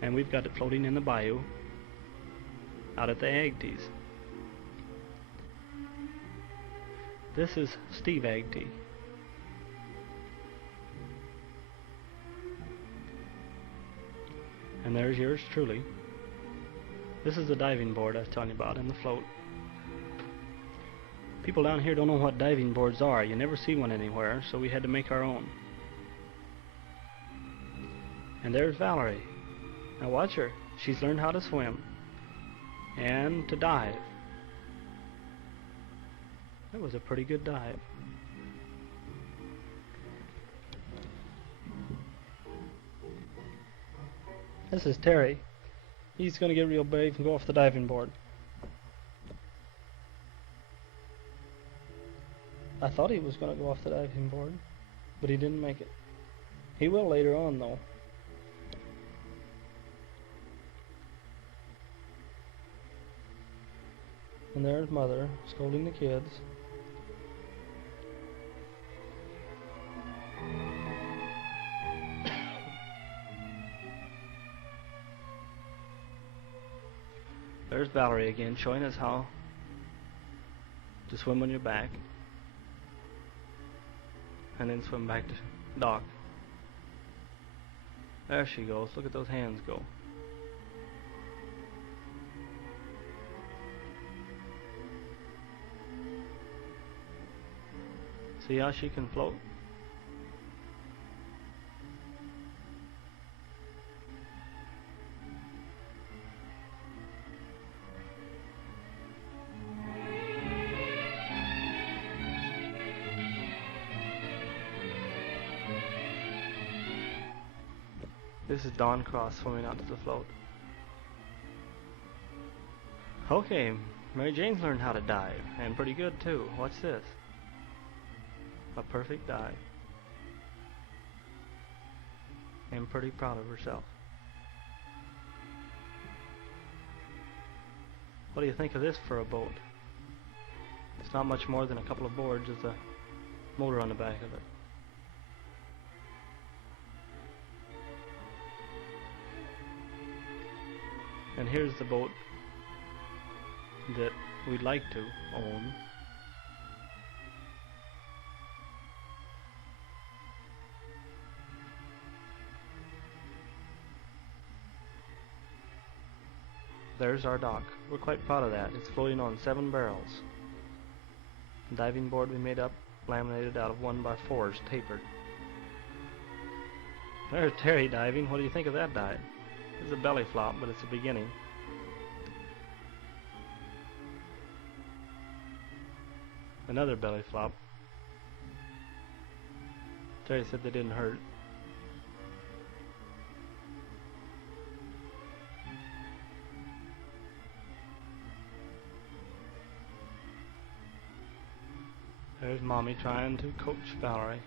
And we've got it floating in the bayou out at the Agtees. This is Steve Agtee. And there's yours truly. This is the diving board I was telling you about in the float. People down here don't know what diving boards are. You never see one anywhere, so we had to make our own. And there's Valerie. Now watch her. She's learned how to swim and to dive. That was a pretty good dive. This is Terry. He's going to get real brave and go off the diving board. I thought he was going to go off the diving board, but he didn't make it. He will later on, though. And there's Mother scolding the kids. There's Valerie again, showing us how to swim on your back and then swim back to dock. There she goes. Look at those hands go. See how she can float? This is Dawn Cross swimming out to the float. Okay, Mary Jane's learned how to dive, and pretty good too. Watch this. A perfect dive. And pretty proud of herself. What do you think of this for a boat? It's not much more than a couple of boards with a motor on the back of it. And here's the boat that we'd like to own. There's our dock. We're quite proud of that. It's floating on 7 barrels. The diving board we made up, laminated out of 1x4s, tapered. There's Terry diving. What do you think of that dive? It's a belly flop, but it's a beginning. Another belly flop. Terry said they didn't hurt. There's Mommy trying to coach Valerie.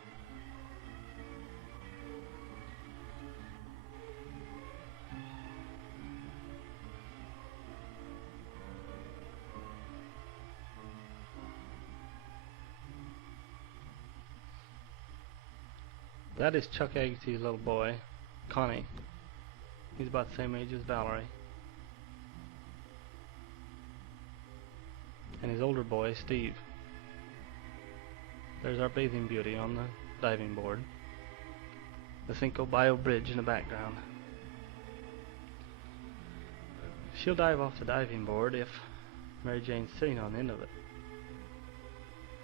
That is Chuck Agassi's little boy, Connie. He's about the same age as Valerie. And his older boy, Steve. There's our bathing beauty on the diving board. The Cinco Bio Bridge in the background. She'll dive off the diving board if Mary Jane's sitting on the end of it.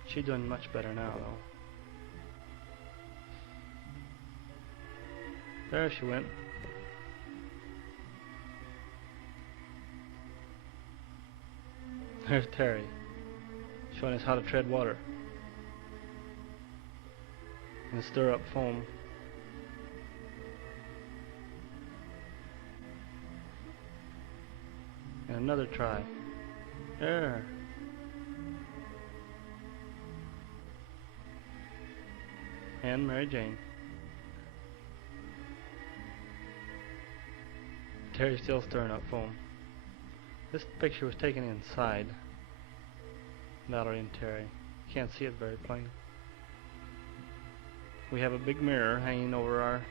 She's doing much better now, though. There she went. There's Terry, showing us how to tread water and stir up foam. And another try. There. And Mary Jane. Terry's still stirring up foam. This picture was taken inside Valerie and Terry. Can't see it very plain. We have a big mirror hanging over our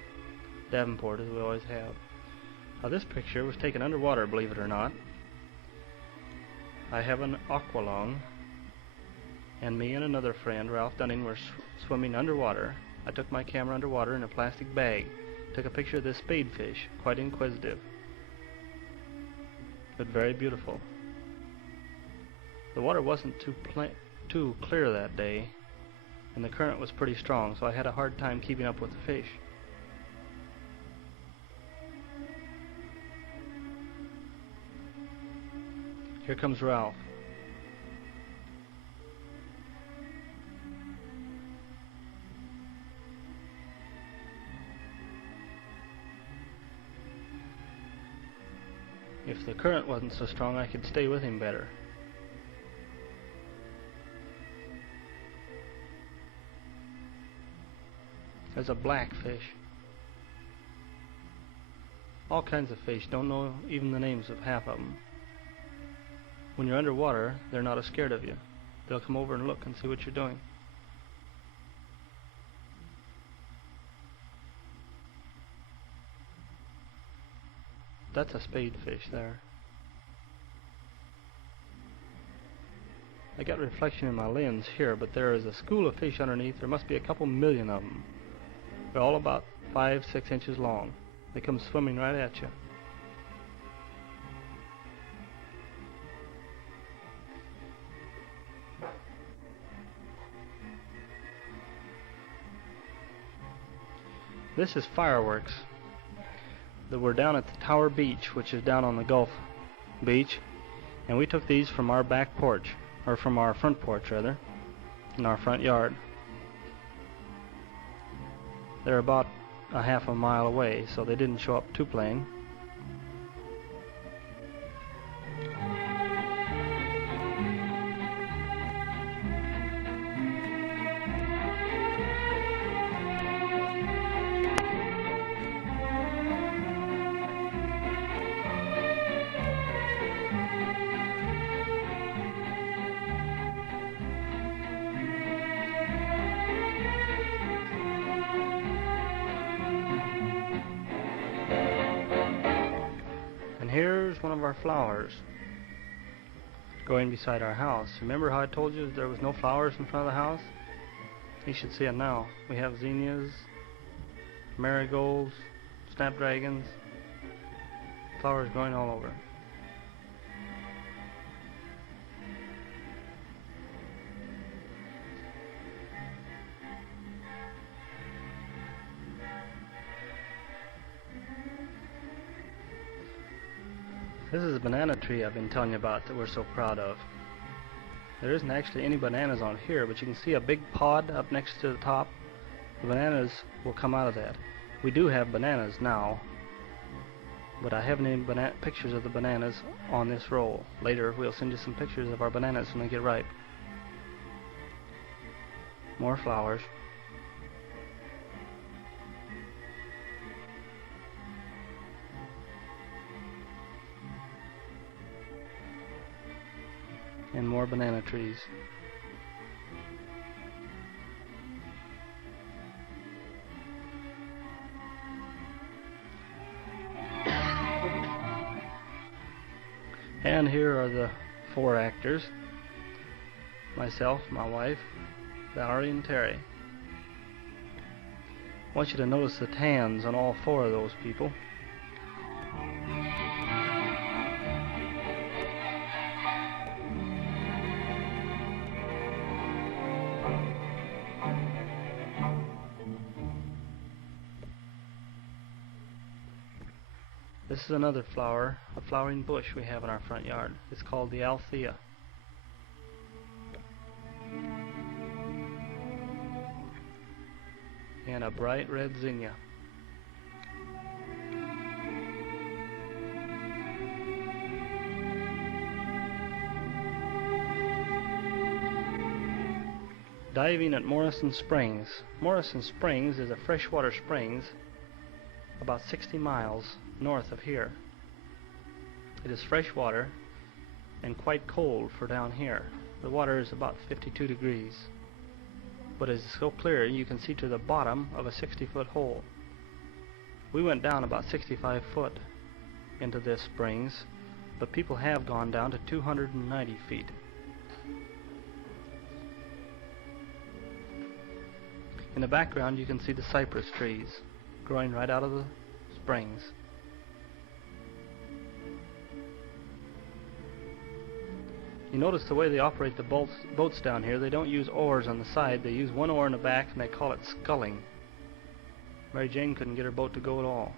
Davenport, as we always have. Now this picture was taken underwater, believe it or not. I have an aqualung, and me and another friend, Ralph Dunning, were swimming underwater. I took my camera underwater in a plastic bag. Took a picture of this spadefish, quite inquisitive, but very beautiful. The water wasn't too clear that day, and the current was pretty strong, so I had a hard time keeping up with the fish. Here comes Ralph. If the current wasn't so strong, I could stay with him better. There's a blackfish. All kinds of fish. Don't know even the names of half of them. When you're underwater, they're not as scared of you. They'll come over and look and see what you're doing. That's a spadefish there. I got reflection in my lens here, but there is a school of fish underneath. There must be a couple million of them. They're all about 5-6 inches long. They come swimming right at you. This is fireworks. We're down at the Tower Beach, which is down on the Gulf Beach, and we took these from our back porch, or from our front porch rather, in our front yard. They're about a half a mile away, so they didn't show up too plain. Here's one of our flowers growing beside our house. Remember how I told you there was no flowers in front of the house? You should see it now. We have zinnias, marigolds, snapdragons, flowers growing all over. This is a banana tree I've been telling you about that we're so proud of. There isn't actually any bananas on here, but you can see a big pod up next to the top. The bananas will come out of that. We do have bananas now, but I haven't any pictures of the bananas on this roll. Later we'll send you some pictures of our bananas when they get ripe. More flowers. And more banana trees. And here are the 4 actors. Myself, my wife, Valerie, and Terry. I want you to notice the tans on all 4 of those people. This is another flower, a flowering bush we have in our front yard. It's called the Althea. And a bright red zinnia. Diving at Morrison Springs. Morrison Springs is a freshwater springs about 60 miles north of here. It is fresh water and quite cold for down here. The water is about 52 degrees, but it's so clear you can see to the bottom of a 60-foot hole. We went down about 65 foot into this springs, but people have gone down to 290 feet. In the background you can see the cypress trees growing right out of the springs. You notice the way they operate the boats down here. They don't use oars on the side. They use one oar in the back, and they call it sculling. Mary Jane couldn't get her boat to go at all.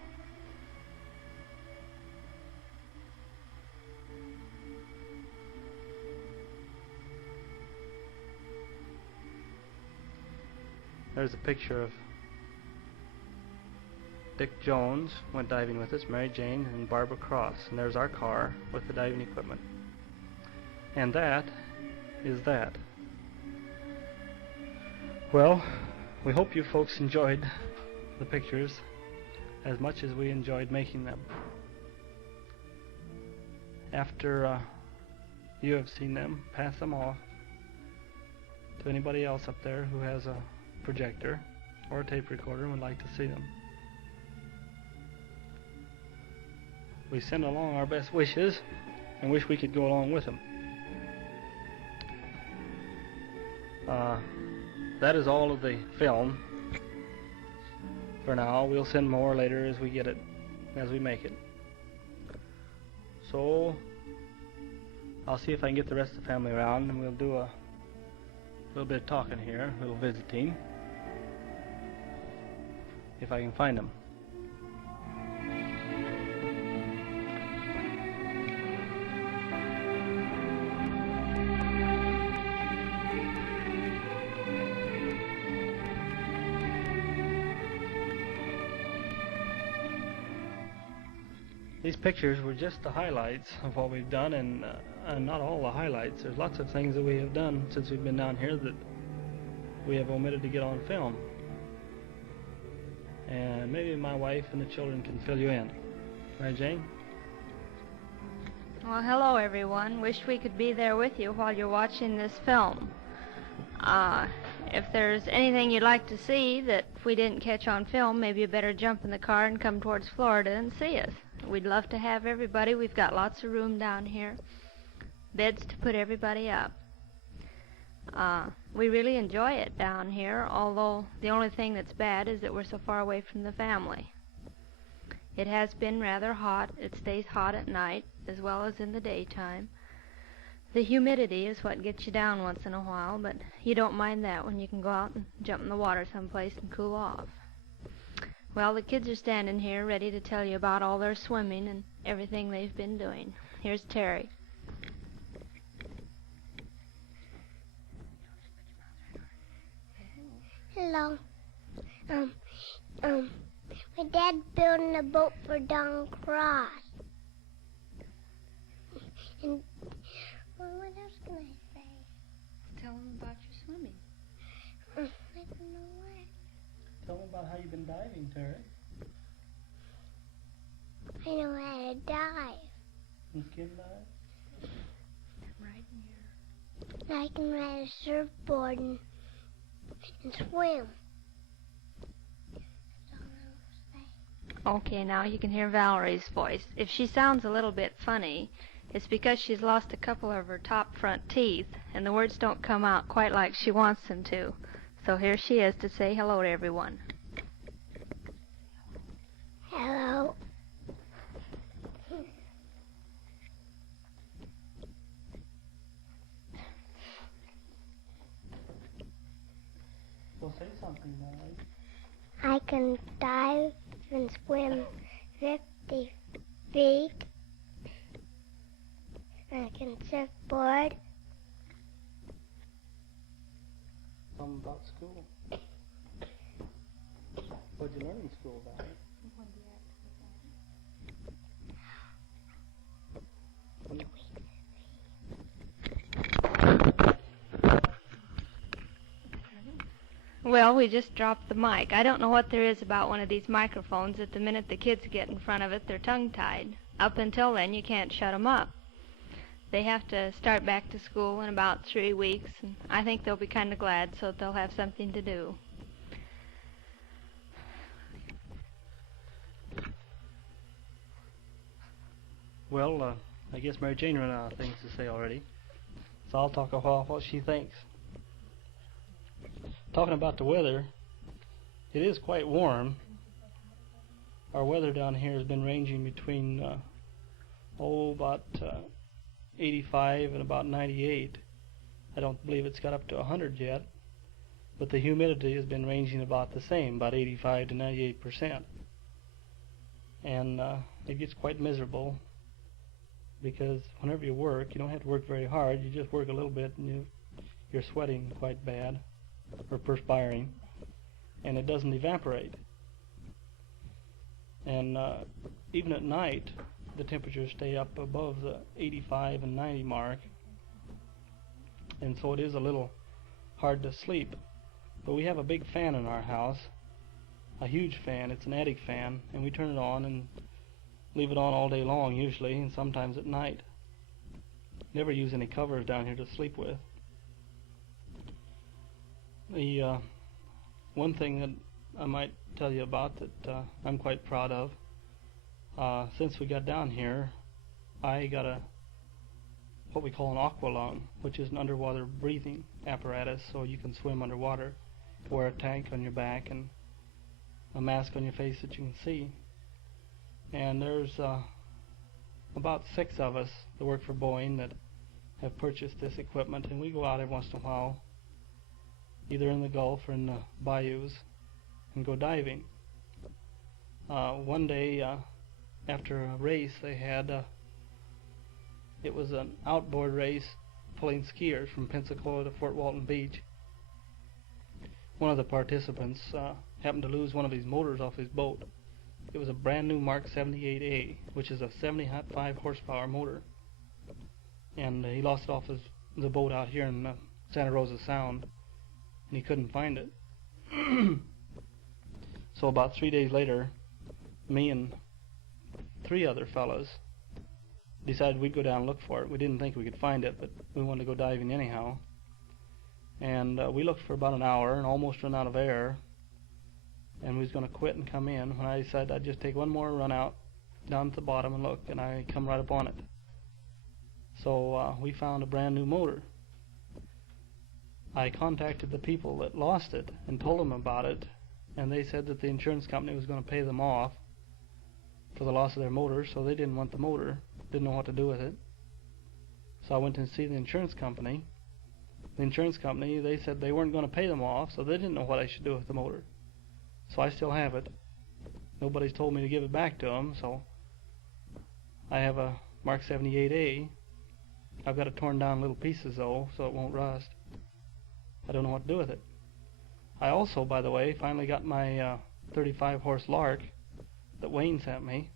There's a picture of Dick Jones went diving with us, Mary Jane, and Barbara Cross. And there's our car with the diving equipment. And that is that. Well, we hope you folks enjoyed the pictures as much as we enjoyed making them. After you have seen them, pass them off to anybody else up there who has a projector or a tape recorder and would like to see them. We send along our best wishes and wish we could go along with them. That is all of the film for now. We'll send more later as we get it, as we make it. So I'll see if I can get the rest of the family around, and we'll do a little bit of talking here, a little visiting, if I can find them. These pictures were just the highlights of what we've done, and not all the highlights. There's lots of things that we have done since we've been down here that we have omitted to get on film. And maybe my wife and the children can fill you in. Right, Jane? Well, hello everyone. Wish we could be there with you while you're watching this film. If there's anything you'd like to see that we didn't catch on film, maybe you better jump in the car and come towards Florida and see us. We'd love to have everybody. We've got lots of room down here. Beds to put everybody up. We really enjoy it down here, although the only thing that's bad is that we're so far away from the family. It has been rather hot. It stays hot at night as well as in the daytime. The humidity is what gets you down once in a while, but you don't mind that when you can go out and jump in the water someplace and cool off. Well, the kids are standing here ready to tell you about all their swimming and everything they've been doing. Here's Terry. Hello. My dad's building a boat for Don Cross. And what else can I say? Tell them about your swimming. I don't know what. Tell them about how you've been diving, Terry. I know how to dive. You skin dive? Right in here. And I can ride a surfboard and swim. That's all I will say. Okay, now you can hear Valerie's voice. If she sounds a little bit funny, It's because she's lost a couple of her top front teeth, and the words don't come out quite like she wants them to. So here she is to say hello to everyone. Hello. Well, say something, Molly. I can dive and swim 50 feet. I can surfboard. Something about school. What'd you learn in school about it? Well, we just dropped the mic. I don't know what there is about one of these microphones that the minute the kids get in front of it, they're tongue-tied. Up until then, you can't shut them up. They have to start back to school in about 3 weeks, and I think they'll be kind of glad so that they'll have something to do. Well, I guess Mary Jane ran out of things to say already, so I'll talk about what she thinks. Talking about the weather, it is quite warm. Our weather down here has been ranging between about 85 and about 98. I don't believe it's got up to 100 yet, but the humidity has been ranging about the same, about 85 to 98%. And it gets quite miserable because whenever you work, you don't have to work very hard. You just work a little bit and you're sweating quite bad, or perspiring, and it doesn't evaporate. And even at night, the temperatures stay up above the 85 and 90 mark, and so it is a little hard to sleep. But we have a big fan in our house, a huge fan. It's an attic fan, and we turn it on and leave it on all day long usually, and sometimes at night. Never use any covers down here to sleep with. The one thing that I might tell you about that I'm quite proud of, since we got down here, I got what we call an aqua lung, which is an underwater breathing apparatus, so you can swim underwater. Wear a tank on your back and a mask on your face that you can see. And there's about 6 of us that work for Boeing that have purchased this equipment, and we go out every once in a while, either in the Gulf or in the bayous, and go diving. One day after a race they had, it was an outboard race pulling skiers from Pensacola to Fort Walton Beach. One of the participants happened to lose one of his motors off his boat. It was a brand new Mark 78A, which is a 75 horsepower motor, and he lost it off the boat out here in Santa Rosa Sound, and he couldn't find it. So about 3 days later, me and 3 other fellas decided we'd go down and look for it. We didn't think we could find it, but we wanted to go diving anyhow. And we looked for about an hour and almost ran out of air, and we was going to quit and come in when I decided I'd just take one more run out down to the bottom and look, and I come right up on it. So we found a brand new motor. I contacted the people that lost it and told them about it, and they said that the insurance company was going to pay them off for the loss of their motor, so they didn't want the motor, didn't know what to do with it. So I went to see the insurance company. The insurance company, they said they weren't going to pay them off, so they didn't know what I should do with the motor. So I still have it. Nobody's told me to give it back to them, so I have a Mark 78A. I've got it torn down in little pieces though, so it won't rust. I don't know what to do with it. I also, by the way, finally got my 35 horse Lark that Wayne sent me.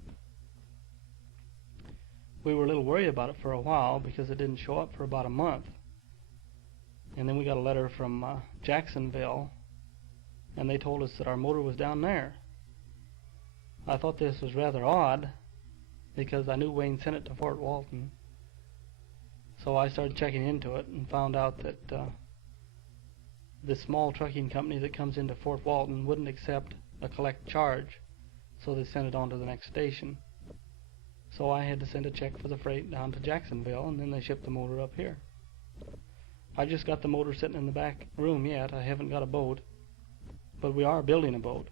We were a little worried about it for a while because it didn't show up for about a month. And then we got a letter from Jacksonville, and they told us that our motor was down there. I thought this was rather odd because I knew Wayne sent it to Fort Walton. So I started checking into it and found out that the small trucking company that comes into Fort Walton wouldn't accept a collect charge, so they sent it on to the next station. So I had to send a check for the freight down to Jacksonville, and then they shipped the motor up here. I just got the motor sitting in the back room yet. I haven't got a boat, but we are building a boat.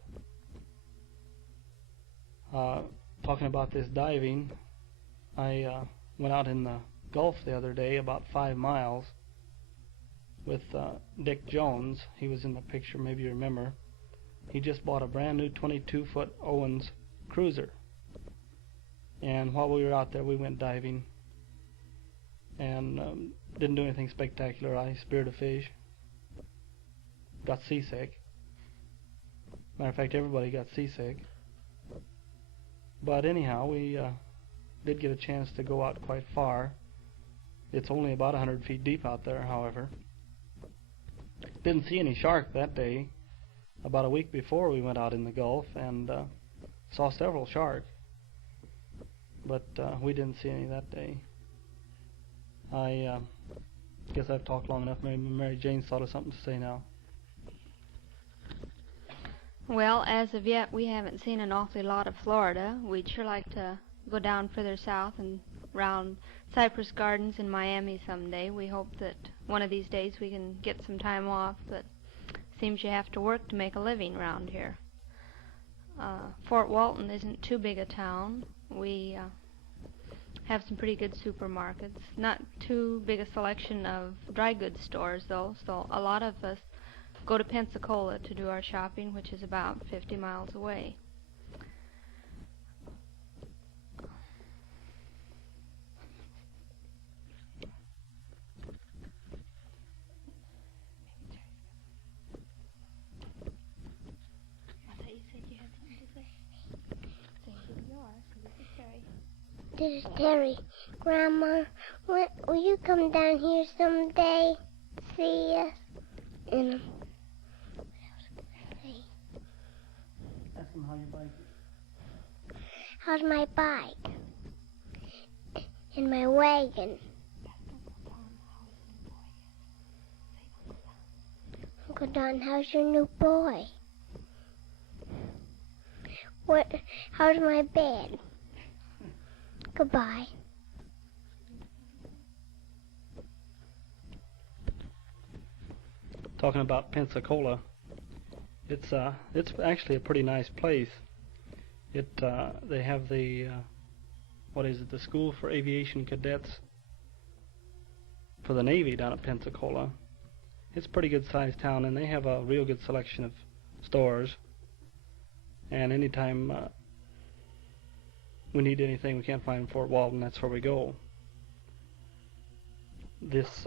Talking about this diving, I went out in the Gulf the other day, about 5 miles, with Dick Jones. He was in the picture, maybe you remember. He just bought a brand new 22-foot Owens cruiser. And while we were out there, we went diving. And didn't do anything spectacular. I speared a fish. Got seasick. Matter of fact, everybody got seasick. But anyhow, we did get a chance to go out quite far. It's only about 100 feet deep out there, however. Didn't see any shark that day. About a week before, we went out in the Gulf and saw several sharks. But we didn't see any that day. I guess I've talked long enough. Maybe Mary Jane's thought of something to say now. Well, as of yet, we haven't seen an awfully lot of Florida. We'd sure like to go down further south and round Cypress Gardens in Miami someday. We hope that one of these days we can get some time off, but seems you have to work to make a living around here. Fort Walton isn't too big a town. We have some pretty good supermarkets. Not too big a selection of dry goods stores, though, so a lot of us go to Pensacola to do our shopping, which is about 50 miles away. This is Terry. Grandma, will you come down here someday? See us? And Ask him how your bike is. how's my bike? And my wagon? Uncle Don, how's your new boy? How's my bed? Goodbye. Talking about Pensacola, it's actually a pretty nice place. They have the the School for Aviation Cadets for the Navy down at Pensacola. It's a pretty good sized town, and they have a real good selection of stores. And anytime we need anything we can't find in Fort Walton, that's where we go. This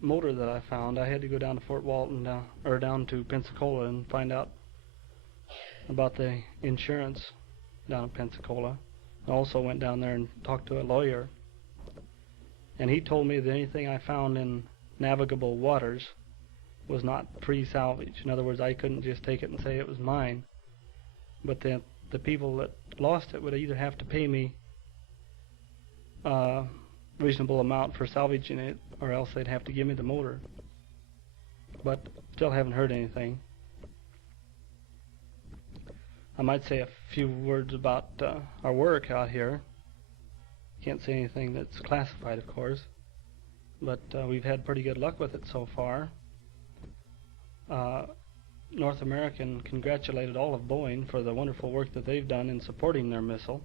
motor that I found, I had to go down to Fort Walton, or down to Pensacola, and find out about the insurance down in Pensacola. I also went down there and talked to a lawyer, and he told me that anything I found in navigable waters was not free salvage. In other words, I couldn't just take it and say it was mine, but the people that lost it would either have to pay me a reasonable amount for salvaging it, or else they'd have to give me the motor. But still haven't heard anything. I might say a few words about our work out here. Can't say anything that's classified, of course, but we've had pretty good luck with it so far. North American congratulated all of Boeing for the wonderful work that they've done in supporting their missile.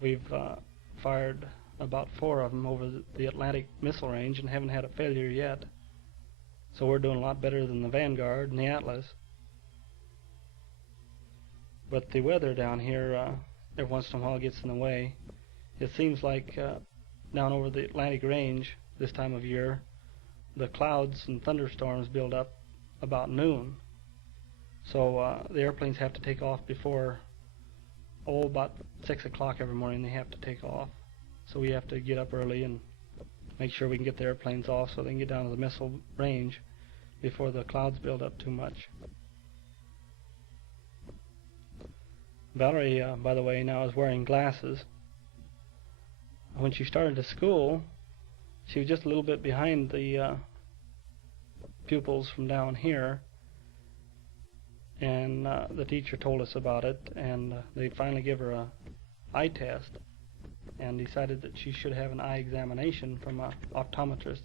We've fired about 4 of them over the Atlantic missile range and haven't had a failure yet. So we're doing a lot better than the Vanguard and the Atlas. But the weather down here every once in a while gets in the way. It seems like down over the Atlantic range this time of year, the clouds and thunderstorms build up about noon. So the airplanes have to take off before, about 6 o'clock every morning they have to take off. So we have to get up early and make sure we can get the airplanes off so they can get down to the missile range before the clouds build up too much. Valerie, by the way, now is wearing glasses. When she started to school, she was just a little bit behind the pupils from down here, and the teacher told us about it, and they finally give her a eye test and decided that she should have an eye examination from an optometrist.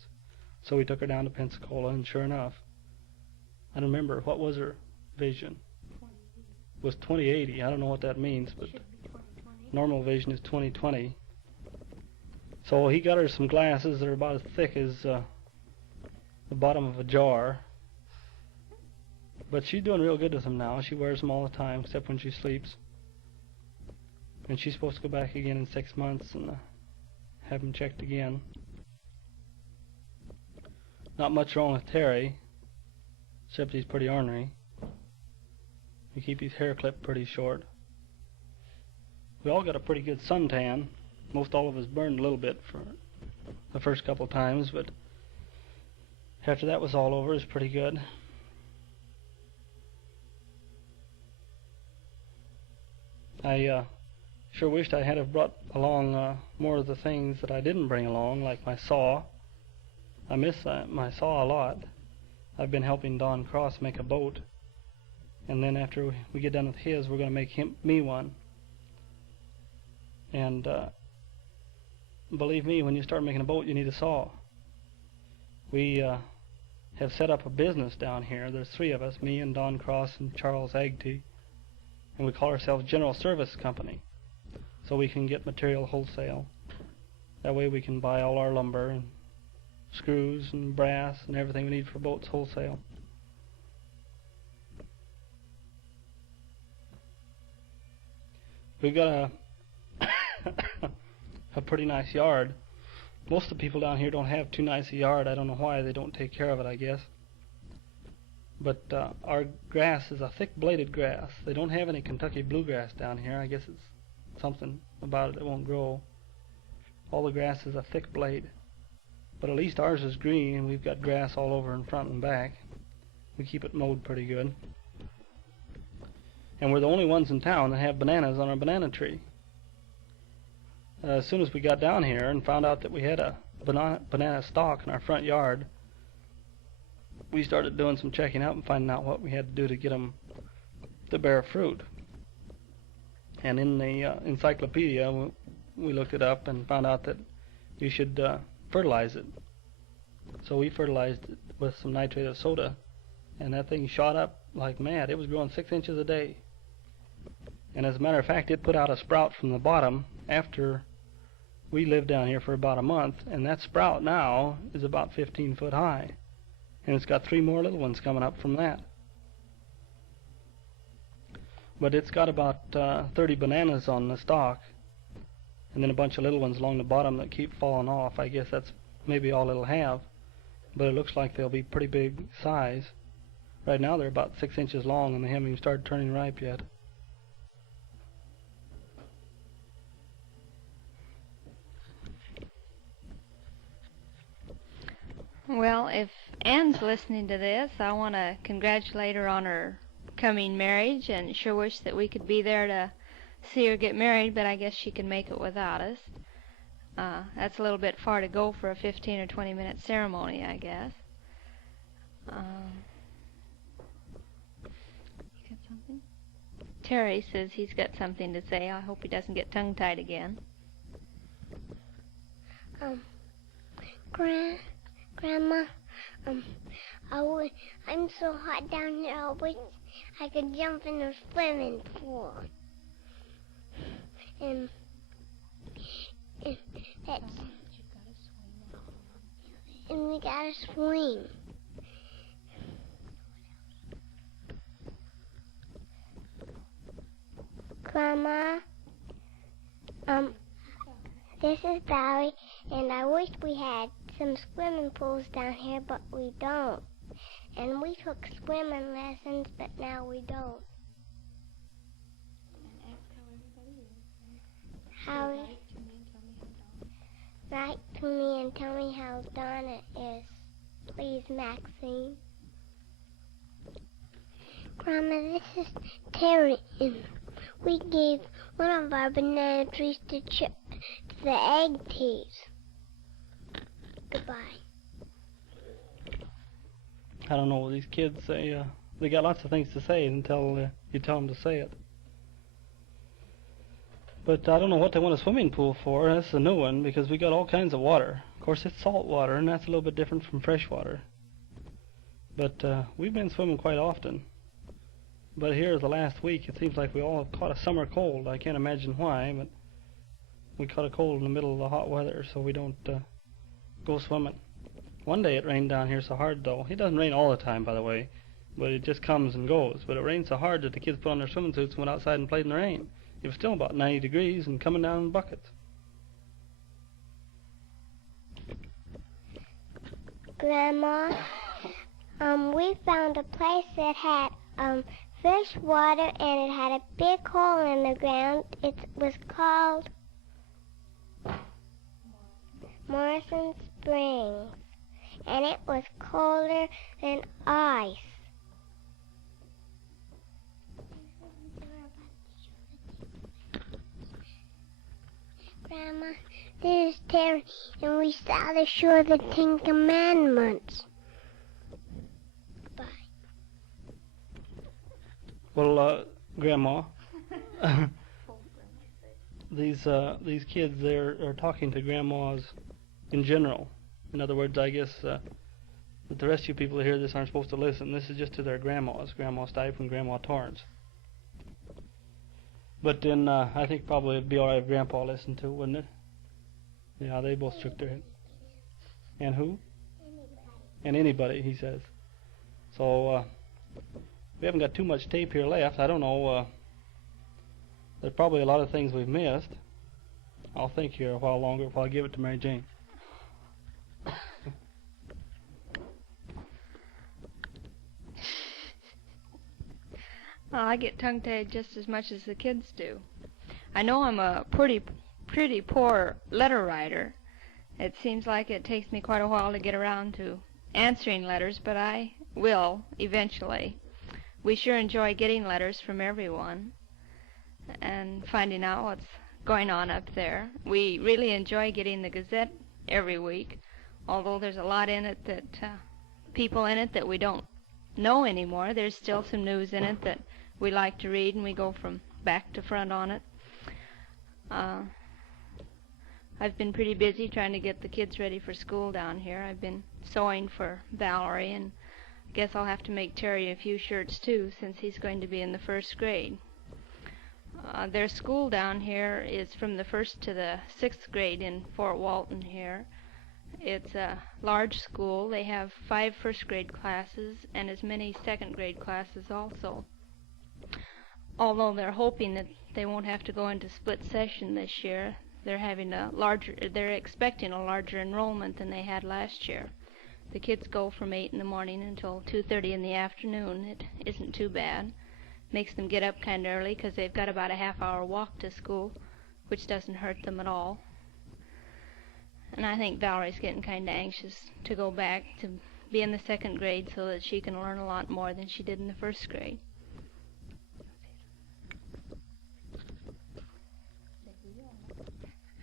So we took her down to Pensacola, and sure enough, I don't remember, what was her vision? It was 20/80. I don't know what that means, but normal vision is 20/20. So he got her some glasses that are about as thick as the bottom of a jar. But she's doing real good with them now. She wears them all the time, except when she sleeps. And she's supposed to go back again in 6 months and have them checked again. Not much wrong with Terry, except he's pretty ornery. We keep his hair clipped pretty short. We all got a pretty good suntan. Most all of us burned a little bit for the first couple times, but after that was all over, it was pretty good. I sure wished I had have brought along more of the things that I didn't bring along, like my saw. I miss my saw a lot. I've been helping Don Cross make a boat, and then after we get done with his, we're going to make me one. And believe me, when you start making a boat, you need a saw. We have set up a business down here. There's 3 of us, me and Don Cross and Charles Agtee, and we call ourselves General Service Company, so we can get material wholesale. That way we can buy all our lumber and screws and brass and everything we need for boats wholesale. We've got a pretty nice yard. Most of the people down here don't have too nice a yard. I don't know why. They don't take care of it, I guess. But our grass is a thick-bladed grass. They don't have any Kentucky bluegrass down here. I guess it's something about it that won't grow. All the grass is a thick blade. But at least ours is green, and we've got grass all over in front and back. We keep it mowed pretty good. And we're the only ones in town that have bananas on our banana tree. As soon as we got down here and found out that we had a banana stalk in our front yard, we started doing some checking out and finding out what we had to do to get them to bear fruit. And in the encyclopedia, we looked it up and found out that you should fertilize it. So we fertilized it with some nitrate of soda, and that thing shot up like mad. It was growing 6 inches a day. And as a matter of fact, it put out a sprout from the bottom after we lived down here for about a month, and that sprout now is about 15 foot high. And it's got 3 more little ones coming up from that. But it's got about 30 bananas on the stalk, and then a bunch of little ones along the bottom that keep falling off. I guess that's maybe all it'll have, but it looks like they'll be pretty big size. Right now they're about 6 inches long, and they haven't even started turning ripe yet. Well, if Ann's listening to this, I want to congratulate her on her coming marriage, and sure wish that we could be there to see her get married, but I guess she can make it without us. That's a little bit far to go for a 15 or 20 minute ceremony, I guess. You got something? Terry says he's got something to say. I hope he doesn't get tongue-tied again. Grandma, I'm so hot down here, I wish I could jump in a swimming pool. And we gotta swing. Grandma, this is Barry, and I wish we had some swimming pools down here, but we don't. And we took swimming lessons, but now we don't. And ask how everybody is. How? Write to me and tell me how Donna is. Please, Maxine. Grandma, this is Terry, and we gave one of our banana trees to the egg teas. Goodbye. I don't know, these kids, they got lots of things to say until you tell them to say it. But I don't know what they want a swimming pool for. That's a new one, because we got all kinds of water. Of course, it's salt water, and that's a little bit different from fresh water. But we've been swimming quite often. But here the last week, it seems like we all have caught a summer cold. I can't imagine why, but we caught a cold in the middle of the hot weather, so we don't go swimming. One day it rained down here so hard, though. It doesn't rain all the time, by the way, but it just comes and goes. But it rained so hard that the kids put on their swimming suits and went outside and played in the rain. It was still about 90 degrees and coming down in buckets. Grandma, we found a place that had fresh water, and it had a big hole in the ground. It was called Morrison Springs, and it was colder than ice. Grandma, this is Terry, and we saw the shore of the Ten Commandments. Bye. Well, Grandma, these kids, they're talking to grandmas in general. In other words, I guess that the rest of you people who hear this aren't supposed to listen. This is just to their grandmas, Grandma Stipe and Grandma Torrance. But then I think probably it'd be all right if Grandpa listened to, wouldn't it? Yeah, they both shook their head. And who? And anybody, he says. So we haven't got too much tape here left. I don't know. There's probably a lot of things we've missed. I'll think here a while longer before I give it to Mary Jane. Well, I get tongue-tied just as much as the kids do. I know I'm a pretty poor letter writer. It seems like it takes me quite a while to get around to answering letters, but I will eventually. We sure enjoy getting letters from everyone and finding out what's going on up there. We really enjoy getting the Gazette every week, although there's a lot in it that people in it that we don't know anymore. There's still some news in it that we like to read, and we go from back to front on it. I've been pretty busy trying to get the kids ready for school down here. I've been sewing for Valerie, and I guess I'll have to make Terry a few shirts too, since he's going to be in the first grade. Their school down here is from the 1st to the 6th grade in Fort Walton here. It's a large school. They have 5 first grade classes and as many second grade classes also. Although they're hoping that they won't have to go into split session this year, they're expecting a larger enrollment than they had last year. The kids go from 8 in the morning until 2:30 in the afternoon. It isn't too bad. Makes them get up kind of early because they've got about a half-hour walk to school, which doesn't hurt them at all. And I think Valerie's getting kind of anxious to go back to be in the second grade so that she can learn a lot more than she did in the first grade.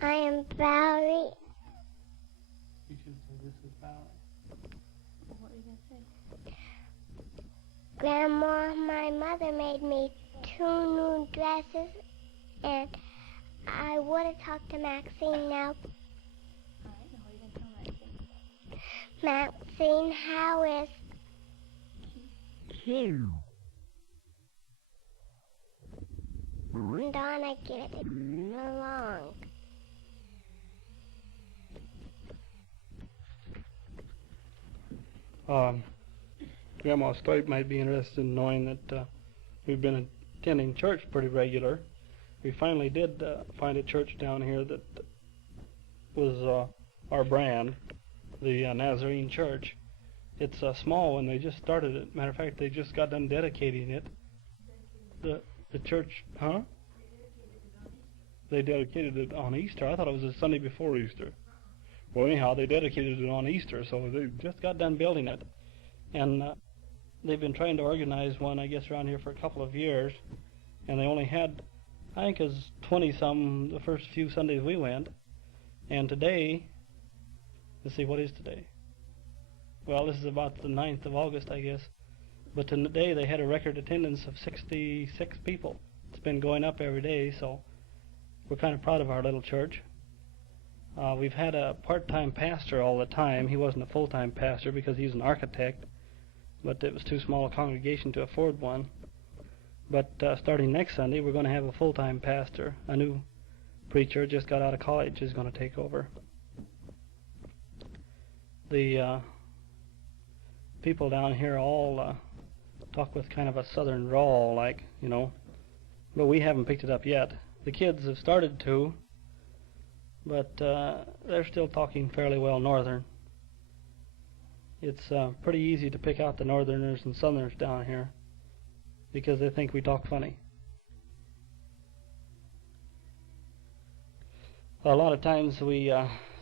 I am Valerie. You should say this is Valerie. What were you going to say? Grandma, my mother made me 2 new dresses, and I would have talked to Maxine now. All right, now what are you going to tell Maxine? Maxine, how is... Donna getting along? Grandma Stipe might be interested in knowing that we've been attending church pretty regular. We finally did find a church down here that was our brand, the Nazarene Church. It's small, and they just started it. Matter of fact, they just got done dedicating it. The church, huh? They dedicated it on Easter. I thought it was the Sunday before Easter. Well, anyhow, they dedicated it on Easter, so they just got done building it. And they've been trying to organize one, I guess, around here for a couple of years. And they only had, I think it was 20-some the first few Sundays we went. And today, let's see, what is today? Well, this is about the 9th of August, I guess. But today they had a record attendance of 66 people. It's been going up every day, so We're kind of proud of our little church. We've had a part-time pastor all the time. He wasn't a full-time pastor because he's an architect, but it was too small a congregation to afford one. But starting next Sunday, we're going to have a full-time pastor. A new preacher just got out of college is going to take over. The people down here all talk with kind of a southern drawl, like, you know, but we haven't picked it up yet. The kids have started to, but they're still talking fairly well northern. It's pretty easy to pick out the northerners and southerners down here because they think we talk funny. A lot of times we,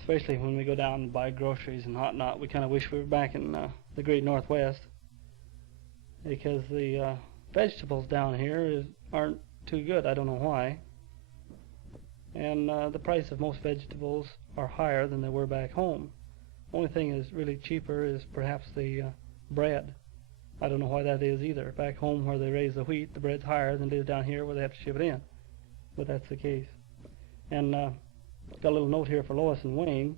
especially when we go down and buy groceries and whatnot, we kind of wish we were back in the great Northwest because the vegetables down here aren't too good. I don't know why. And the price of most vegetables are higher than they were back home. Only thing is really cheaper is perhaps the bread. I don't know why that is either. Back home where they raise the wheat, the bread's higher than it is down here where they have to ship it in. But that's the case. And got a little note here for Lois and Wayne.